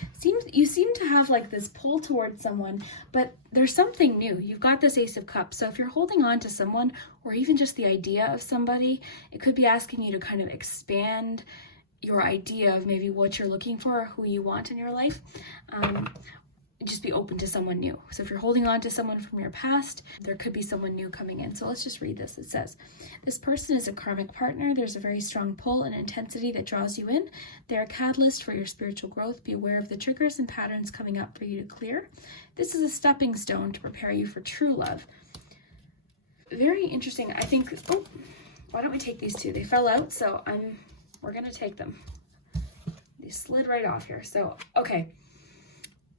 you seem to have like this pull towards someone, but there's something new. You've got this Ace of Cups. So if you're holding on to someone or even just the idea of somebody, it could be asking you to kind of expand your idea of maybe what you're looking for or who you want in your life. Just be open to someone new. So if you're holding on to someone from your past, there could be someone new coming in. So let's just read this. It says, this person is a karmic partner. There's a very strong pull and intensity that draws you in. They're a catalyst for your spiritual growth. Be aware of the triggers and patterns coming up for you to clear. This is a stepping stone to prepare you for true love. Very interesting. I think, why don't we take these two? They fell out, so we're going to take them. They slid right off here. So, okay.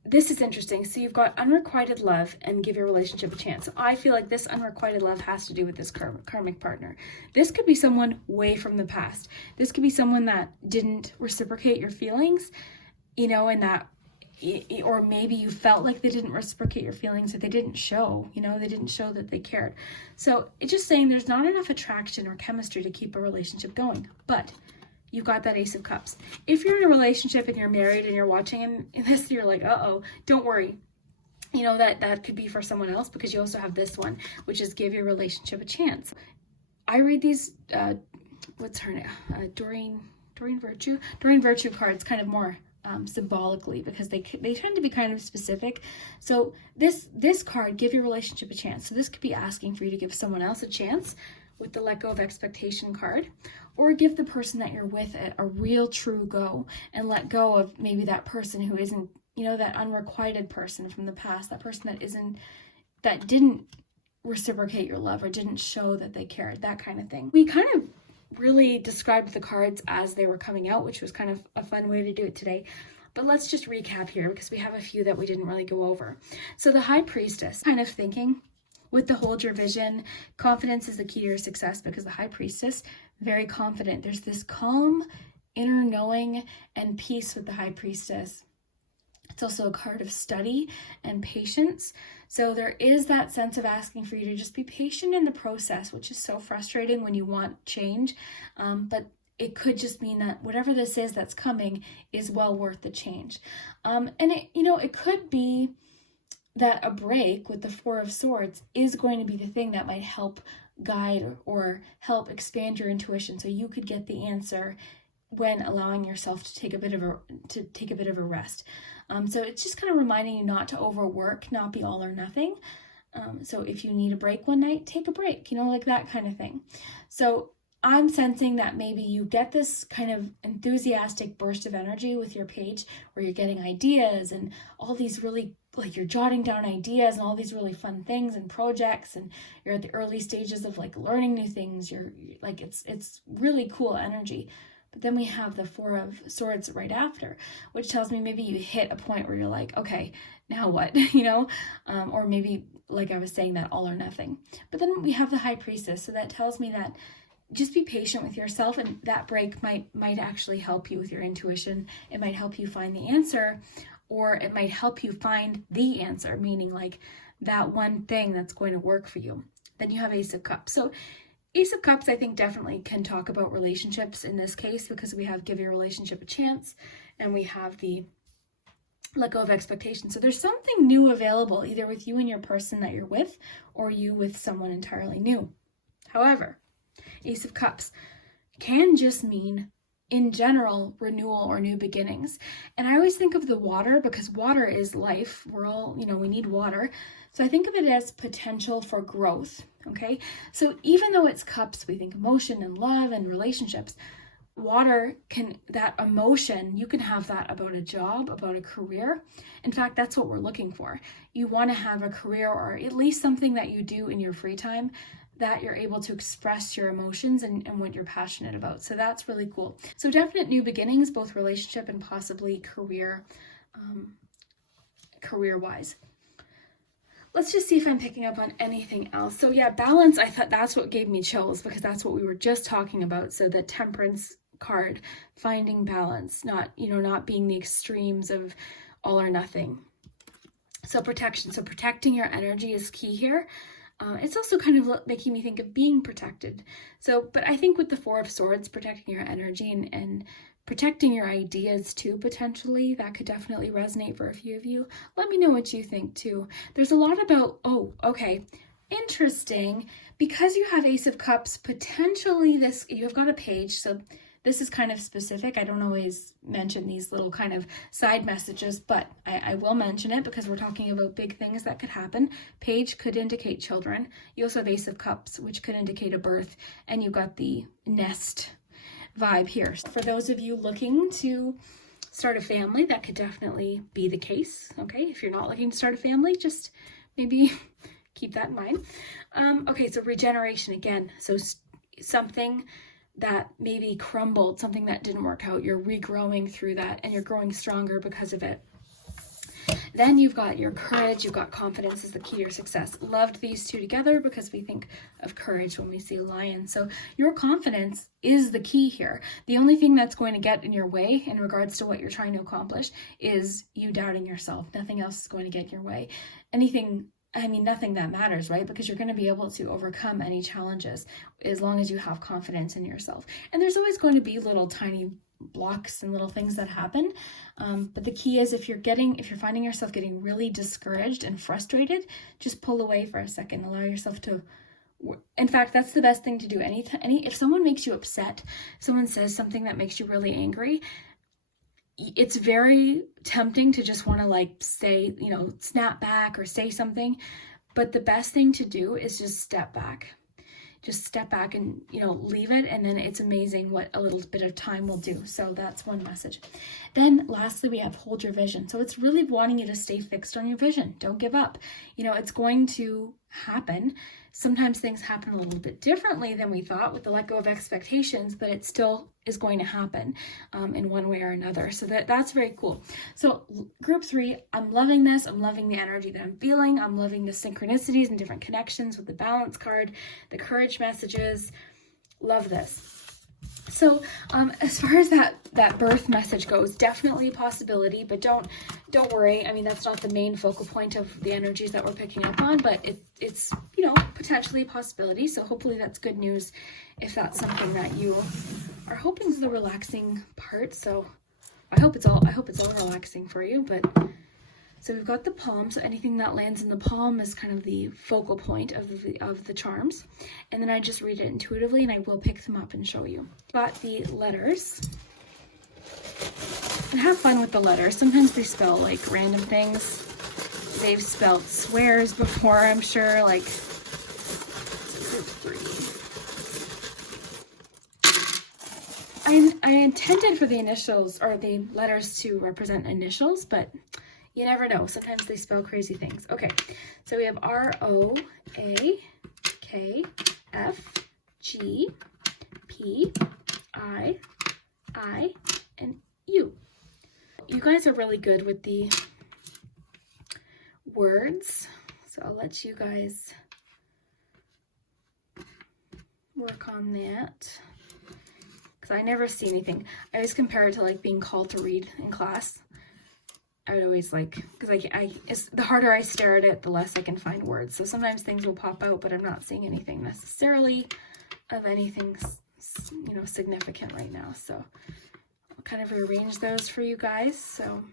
This is interesting. So you've got unrequited love and give your relationship a chance. So I feel like this unrequited love has to do with this karmic partner. This could be someone way from the past. This could be someone that didn't reciprocate your feelings, and that or maybe you felt like they didn't reciprocate your feelings, or they didn't show, they didn't show that they cared. So it's just saying there's not enough attraction or chemistry to keep a relationship going. But you got that Ace of Cups. If you're in a relationship and you're married and you're watching this, you're like, uh-oh, don't worry. That could be for someone else, because you also have this one, which is give your relationship a chance. I read these, what's her name? Doreen Virtue cards kind of more symbolically, because they tend to be kind of specific. So this card, give your relationship a chance. So this could be asking for you to give someone else a chance with the let go of expectation card, or give the person that you're with a real true go and let go of maybe that person who isn't, that unrequited person from the past, that person that didn't reciprocate your love or didn't show that they cared, that kind of thing. We kind of really described the cards as they were coming out, which was kind of a fun way to do it today. But let's just recap here, because we have a few that we didn't really go over. So the High Priestess, kind of thinking with the hold your vision, confidence is the key to your success, because the High Priestess, very confident. There's this calm inner knowing and peace with the High Priestess. It's also a card of study and patience. So there is that sense of asking for you to just be patient in the process, which is so frustrating when you want change. But it could just mean that whatever this is that's coming is well worth the change. And it could be that a break with the Four of Swords is going to be the thing that might help guide or help expand your intuition, so you could get the answer when allowing yourself to take a bit of a rest. So it's just kind of reminding you not to overwork, not be all or nothing. So if you need a break one night, take a break, like that kind of thing. So I'm sensing that maybe you get this kind of enthusiastic burst of energy with your page, where you're getting ideas and all these really, like, you're jotting down ideas and all these really fun things and projects, and you're at the early stages of like learning new things. You're like, it's really cool energy. But then we have the Four of Swords right after, which tells me maybe you hit a point where you're like, okay, now what? Or maybe, like I was saying, that all or nothing. But then we have the High Priestess. So that tells me that just be patient with yourself, and that break might actually help you with your intuition. It might help you find the answer, or it might help you find the answer, meaning like that one thing that's going to work for you. Then you have Ace of Cups. So Ace of Cups, I think, definitely can talk about relationships in this case, because we have give your relationship a chance, and we have the let go of expectations. So there's something new available, either with you and your person that you're with, or you with someone entirely new. However, Ace of Cups can just mean, in general, renewal or new beginnings. And I always think of the water, because water is life. We're all, we need water. So I think of it as potential for growth, okay? So even though it's cups, we think emotion and love and relationships. Water that emotion, you can have that about a job, about a career. In fact, that's what we're looking for. You want to have a career, or at least something that you do in your free time, that you're able to express your emotions and what you're passionate about. So that's really cool. So definite new beginnings, both relationship and possibly career-wise. Let's just see if I'm picking up on anything else. So yeah, balance, I thought that's what gave me chills, because that's what we were just talking about. So the Temperance card, finding balance, not being the extremes of all or nothing. So protection. So protecting your energy is key here. It's also kind of making me think of being protected. But I think with the Four of Swords, protecting your energy and protecting your ideas too, potentially, that could definitely resonate for a few of you. Let me know what you think too. There's a lot about, interesting, because you have Ace of Cups, potentially you've got a page, so this is kind of specific. I don't always mention these little kind of side messages, but I will mention it because we're talking about big things that could happen. Page could indicate children. You also have Ace of Cups, which could indicate a birth, and you've got the nest vibe here. For those of you looking to start a family, that could definitely be the case, okay? If you're not looking to start a family, just maybe keep that in mind. So regeneration again. So something that maybe crumbled, something that didn't work out, you're regrowing through that and you're growing stronger because of it. Then you've got your courage, you've got confidence is the key to your success. Loved these two together because we think of courage when we see a lion. So your confidence is the key here. The only thing that's going to get in your way in regards to what you're trying to accomplish is you doubting yourself. Nothing else is going to get in your way. Nothing that matters, right? Because you're going to be able to overcome any challenges as long as you have confidence in yourself. And there's always going to be little tiny blocks and little things that happen. But the key is if you're finding yourself getting really discouraged and frustrated, just pull away for a second. Allow yourself to, in fact, that's the best thing to do. If someone makes you upset, someone says something that makes you really angry, it's very tempting to just want to say, snap back or say something. But the best thing to do is just step back. Just step back and, leave it. And then it's amazing what a little bit of time will do. So that's one message. Then lastly, we have hold your vision. So it's really wanting you to stay fixed on your vision. Don't give up. It's going to happen. Sometimes things happen a little bit differently than we thought with the let go of expectations, but it still is going to happen in one way or another. So that's very cool. So group 3, I'm loving this. I'm loving the energy that I'm feeling. I'm loving the synchronicities and different connections with the balance card, the courage messages. Love this. So as far as that birth message goes, definitely a possibility, but don't worry. That's not the main focal point of the energies that we're picking up on, but it's potentially a possibility. So hopefully that's good news if that's something that you are hoping is the relaxing part. So I hope it's all relaxing for you. But so we've got the palm. So anything that lands in the palm is kind of the focal point of the charms. And then I just read it intuitively, and I will pick them up and show you. Got the letters. And have fun with the letters. Sometimes they spell random things. They've spelled swears before, I'm sure, group 3. I intended for the initials or the letters to represent initials, but you never know. Sometimes they spell crazy things. Okay, so we have R-O-A-K-F-G-P-I, I, and U. You guys are really good with the words, so I'll let you guys work on that. Because I never see anything. I always compare it to being called to read in class. I would always because the harder I stare at it, the less I can find words. So sometimes things will pop out, but I'm not seeing anything necessarily of anything, significant right now. So I'll kind of rearrange those for you guys. So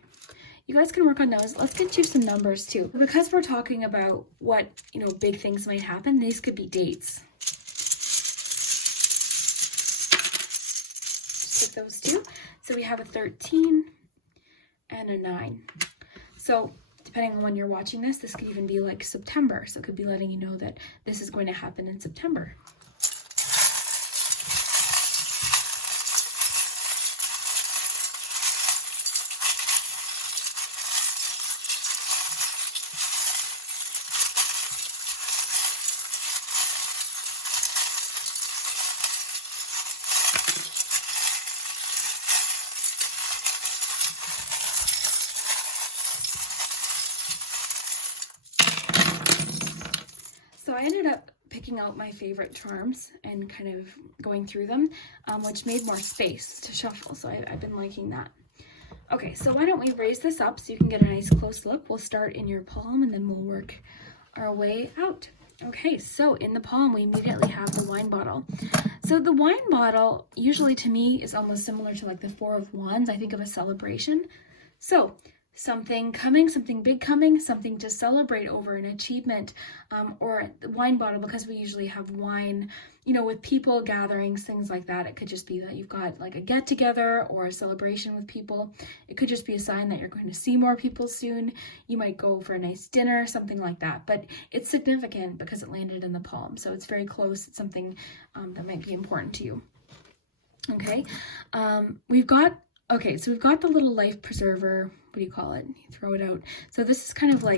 you guys can work on those. Let's get you some numbers too. Because we're talking about what, big things might happen, these could be dates. Just take those two. So we have a 13 and a 9. So depending on when you're watching this could even be September. So it could be letting you know that this is going to happen in September. So I ended up picking out my favorite charms and kind of going through them, which made more space to shuffle. So I've been liking that. Okay, so why don't we raise this up so you can get a nice close look. We'll start in your palm and then we'll work our way out. Okay, so in the palm, we immediately have the wine bottle. So the wine bottle usually to me is almost similar to the Four of Wands. I think of a celebration. So something coming, something big coming, something to celebrate over, an achievement, or the wine bottle, because we usually have wine, with people, gatherings, things like that. It could just be that you've got a get together or a celebration with people. It could just be a sign that you're going to see more people soon. You might go for a nice dinner, something like that. But it's significant because it landed in the palm. So it's very close. It's something that might be important to you. Okay, we've got the little life preserver. What do you call it? You throw it out. So this is kind of I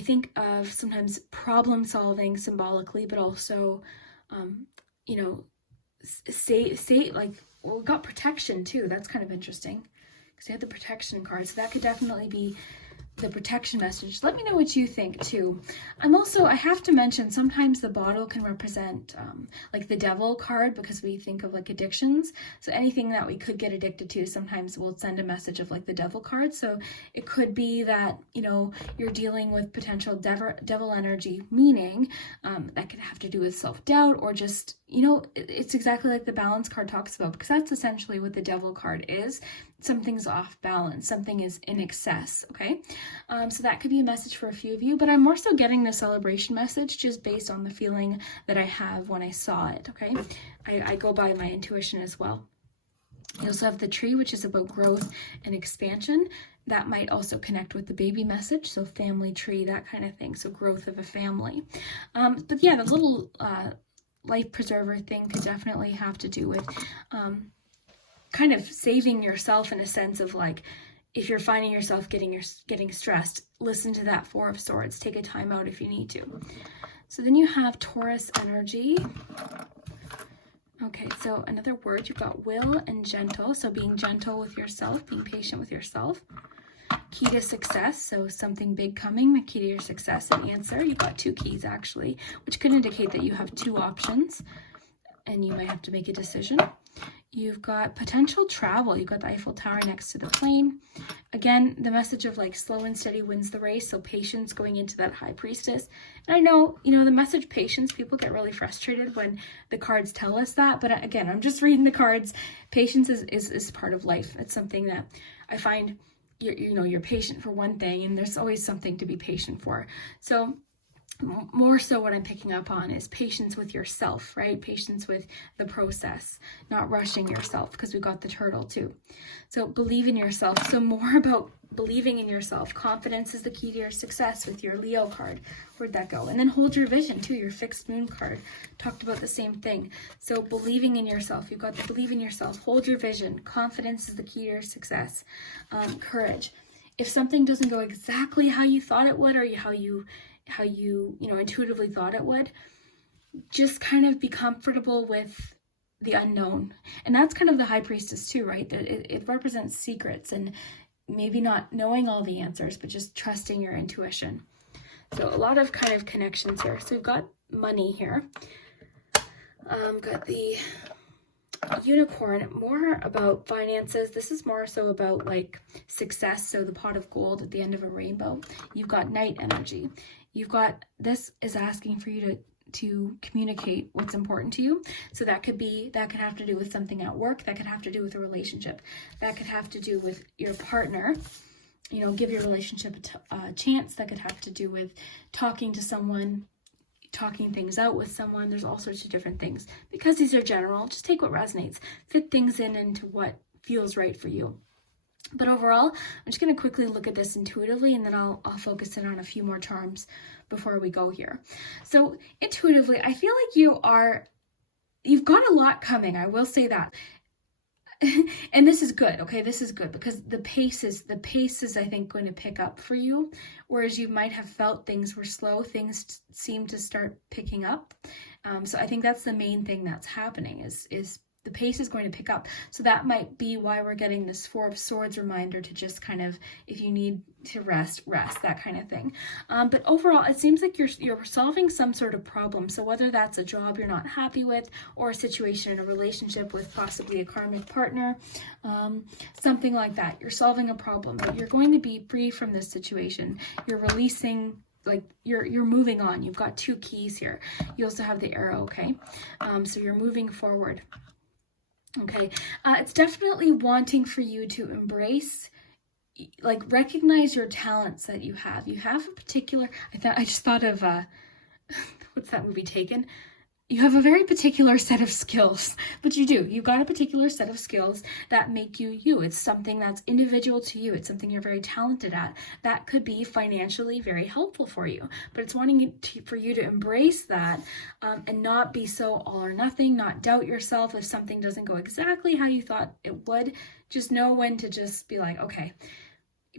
think of sometimes problem solving symbolically, but also, we've got protection too. That's kind of interesting. because they have the protection card. So that could definitely be the protection message. Let me know what you think too. I have to mention, sometimes the bottle can represent like the devil card, because we think of like addictions. So anything that we could get addicted to, sometimes we'll send a message of like the devil card. So it could be that, you're dealing with potential devil energy, meaning that could have to do with self-doubt, or just, it's exactly like the balance card talks about, because that's essentially what the devil card is. Something's off balance, something is in excess, okay? So that could be a message for a few of you, but I'm more so getting the celebration message just based on the feeling that I have when I saw it, okay? I go by my intuition as well. You also have the tree, which is about growth and expansion. That might also connect with the baby message, so family tree, that kind of thing, so growth of a family. But yeah, the little life preserver thing could definitely have to do with kind of saving yourself, in a sense of like, if you're finding yourself getting stressed, listen to that Four of Swords. Take a time out if you need to. So then you have Taurus energy. Okay, so another word, you've got will and gentle. So being gentle with yourself, being patient with yourself. Key to success, so something big coming, the key to your success and answer. You've got 2 keys actually, which could indicate that you have 2 options and you might have to make a decision. You've got potential travel. You've got the Eiffel Tower next to the plane. Again, the message of like slow and steady wins the race. So patience going into that High Priestess. And I know, the message patience, people get really frustrated when the cards tell us that. But again, I'm just reading the cards. Patience is part of life. It's something that I find you're patient for one thing, and there's always something to be patient for. So more so what I'm picking up on is patience with yourself, right? Patience with the process, not rushing yourself, because we've got the turtle too. So believe in yourself. So more about believing in yourself. Confidence is the key to your success with your Leo card. Where'd that go? And then hold your vision too. Your fixed moon card talked about the same thing. So believing in yourself. You've got to believe in yourself. Hold your vision. Confidence is the key to your success. Courage. If something doesn't go exactly how you thought it would, or how you intuitively thought it would, just kind of be comfortable with the unknown. And that's kind of the High Priestess too, right? That it represents secrets and maybe not knowing all the answers, but just trusting your intuition. So a lot of kind of connections here. So we've got money here. Got the unicorn, more about finances. This is more so about like success. So the pot of gold at the end of a rainbow. You've got night energy. This is asking for you to communicate what's important to you. So that could have to do with something at work. That could have to do with a relationship. That could have to do with your partner. Give your relationship a chance. That could have to do with talking to someone, talking things out with someone. There's all sorts of different things. Because these are general, just take what resonates. Fit things into what feels right for you. But overall, I'm just going to quickly look at this intuitively, and then I'll focus in on a few more charms before we go here. So intuitively, I feel like you've got a lot coming. I will say that. And this is good, okay? This is good because the pace is, I think, going to pick up for you. Whereas you might have felt things were slow, things seem to start picking up. So I think that's the main thing that's happening is the pace is going to pick up. So that might be why we're getting this Four of Swords reminder to just kind of, if you need to rest, that kind of thing. But overall, it seems like you're solving some sort of problem. So whether that's a job you're not happy with, or a situation in a relationship with possibly a karmic partner, something like that. You're solving a problem, but you're going to be free from this situation. You're releasing, like you're moving on. You've got 2 keys here. You also have the arrow, okay? So you're moving forward. Okay, it's definitely wanting for you to embrace, like recognize your talents that you have. You have a particular, I just thought of, what's that movie, Taken? You have a very particular set of skills, but you do. You've got a particular set of skills that make you you. It's something that's individual to you. It's something you're very talented at. That could be financially very helpful for you, but it's wanting for you to embrace that and not be so all or nothing, not doubt yourself if something doesn't go exactly how you thought it would. Just know when to just be like, okay,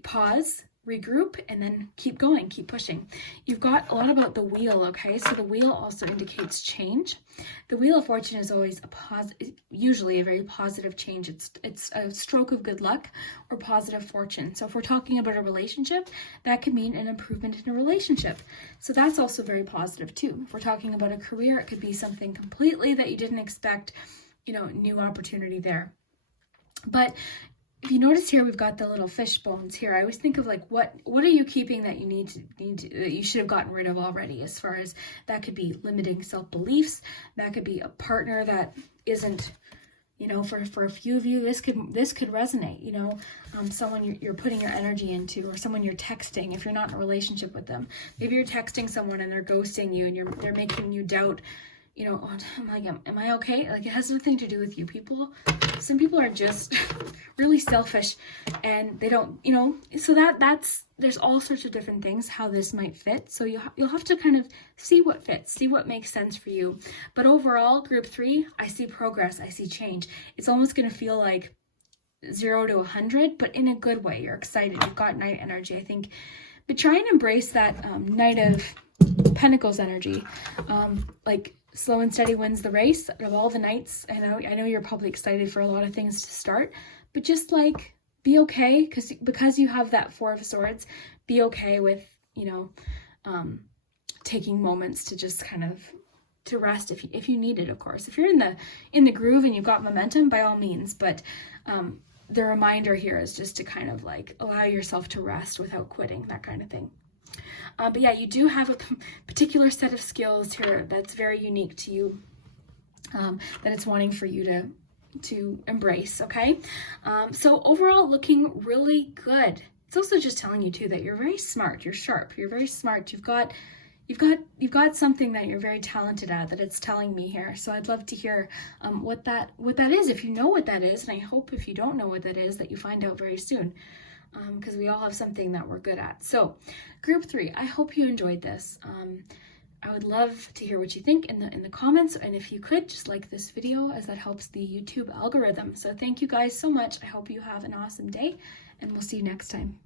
pause, regroup, and then keep going, keep pushing. You've got a lot about the wheel, okay? So the wheel also indicates change. The Wheel of Fortune is always usually a very positive change. It's a stroke of good luck or positive fortune. So if we're talking about a relationship, that could mean an improvement in a relationship. So that's also very positive too. If we're talking about a career, it could be something completely that you didn't expect, new opportunity there. But if you notice here, we've got the little fish bones here. I always think of like, what are you keeping that you need to that you should have gotten rid of already? As far as that could be limiting self-beliefs, that could be a partner that isn't, for a few of you, this could resonate. Someone you're putting your energy into, or someone you're texting if you're not in a relationship with them. Maybe you're texting someone and they're ghosting you, and they're making you doubt. I'm like, am I okay? Like, it has nothing to do with you. Some people are just really selfish, and they don't, so there's all sorts of different things how this might fit. So you'll have to kind of see what fits, see what makes sense for you. But overall, group 3, I see progress, I see change. It's almost going to feel like 0 to 100, but in a good way. You're excited, you've got Knight energy, I think. But try and embrace that Knight of Pentacles energy. Like, slow and steady wins the race. Of all the Knights, I know you're probably excited for a lot of things to start, but just like, be okay, because you have that 4 of Swords. Be okay with taking moments to just kind of to rest if you need it. Of course, if you're in the groove and you've got momentum, by all means. But the reminder here is just to kind of like allow yourself to rest without quitting, that kind of thing. But yeah, you do have a particular set of skills here that's very unique to you, that it's wanting for you to embrace, okay? So overall, looking really good. It's also just telling you too that you're very smart, you're sharp, you're very smart. You've got something that you're very talented at, that it's telling me here. So I'd love to hear what that is, if you know what that is, and I hope if you don't know what that is, that you find out very soon. Because we all have something that we're good at. So group 3, I hope you enjoyed this. I would love to hear what you think in the comments, and if you could just like this video, as that helps the YouTube algorithm. So thank you guys so much. I hope you have an awesome day, and we'll see you next time.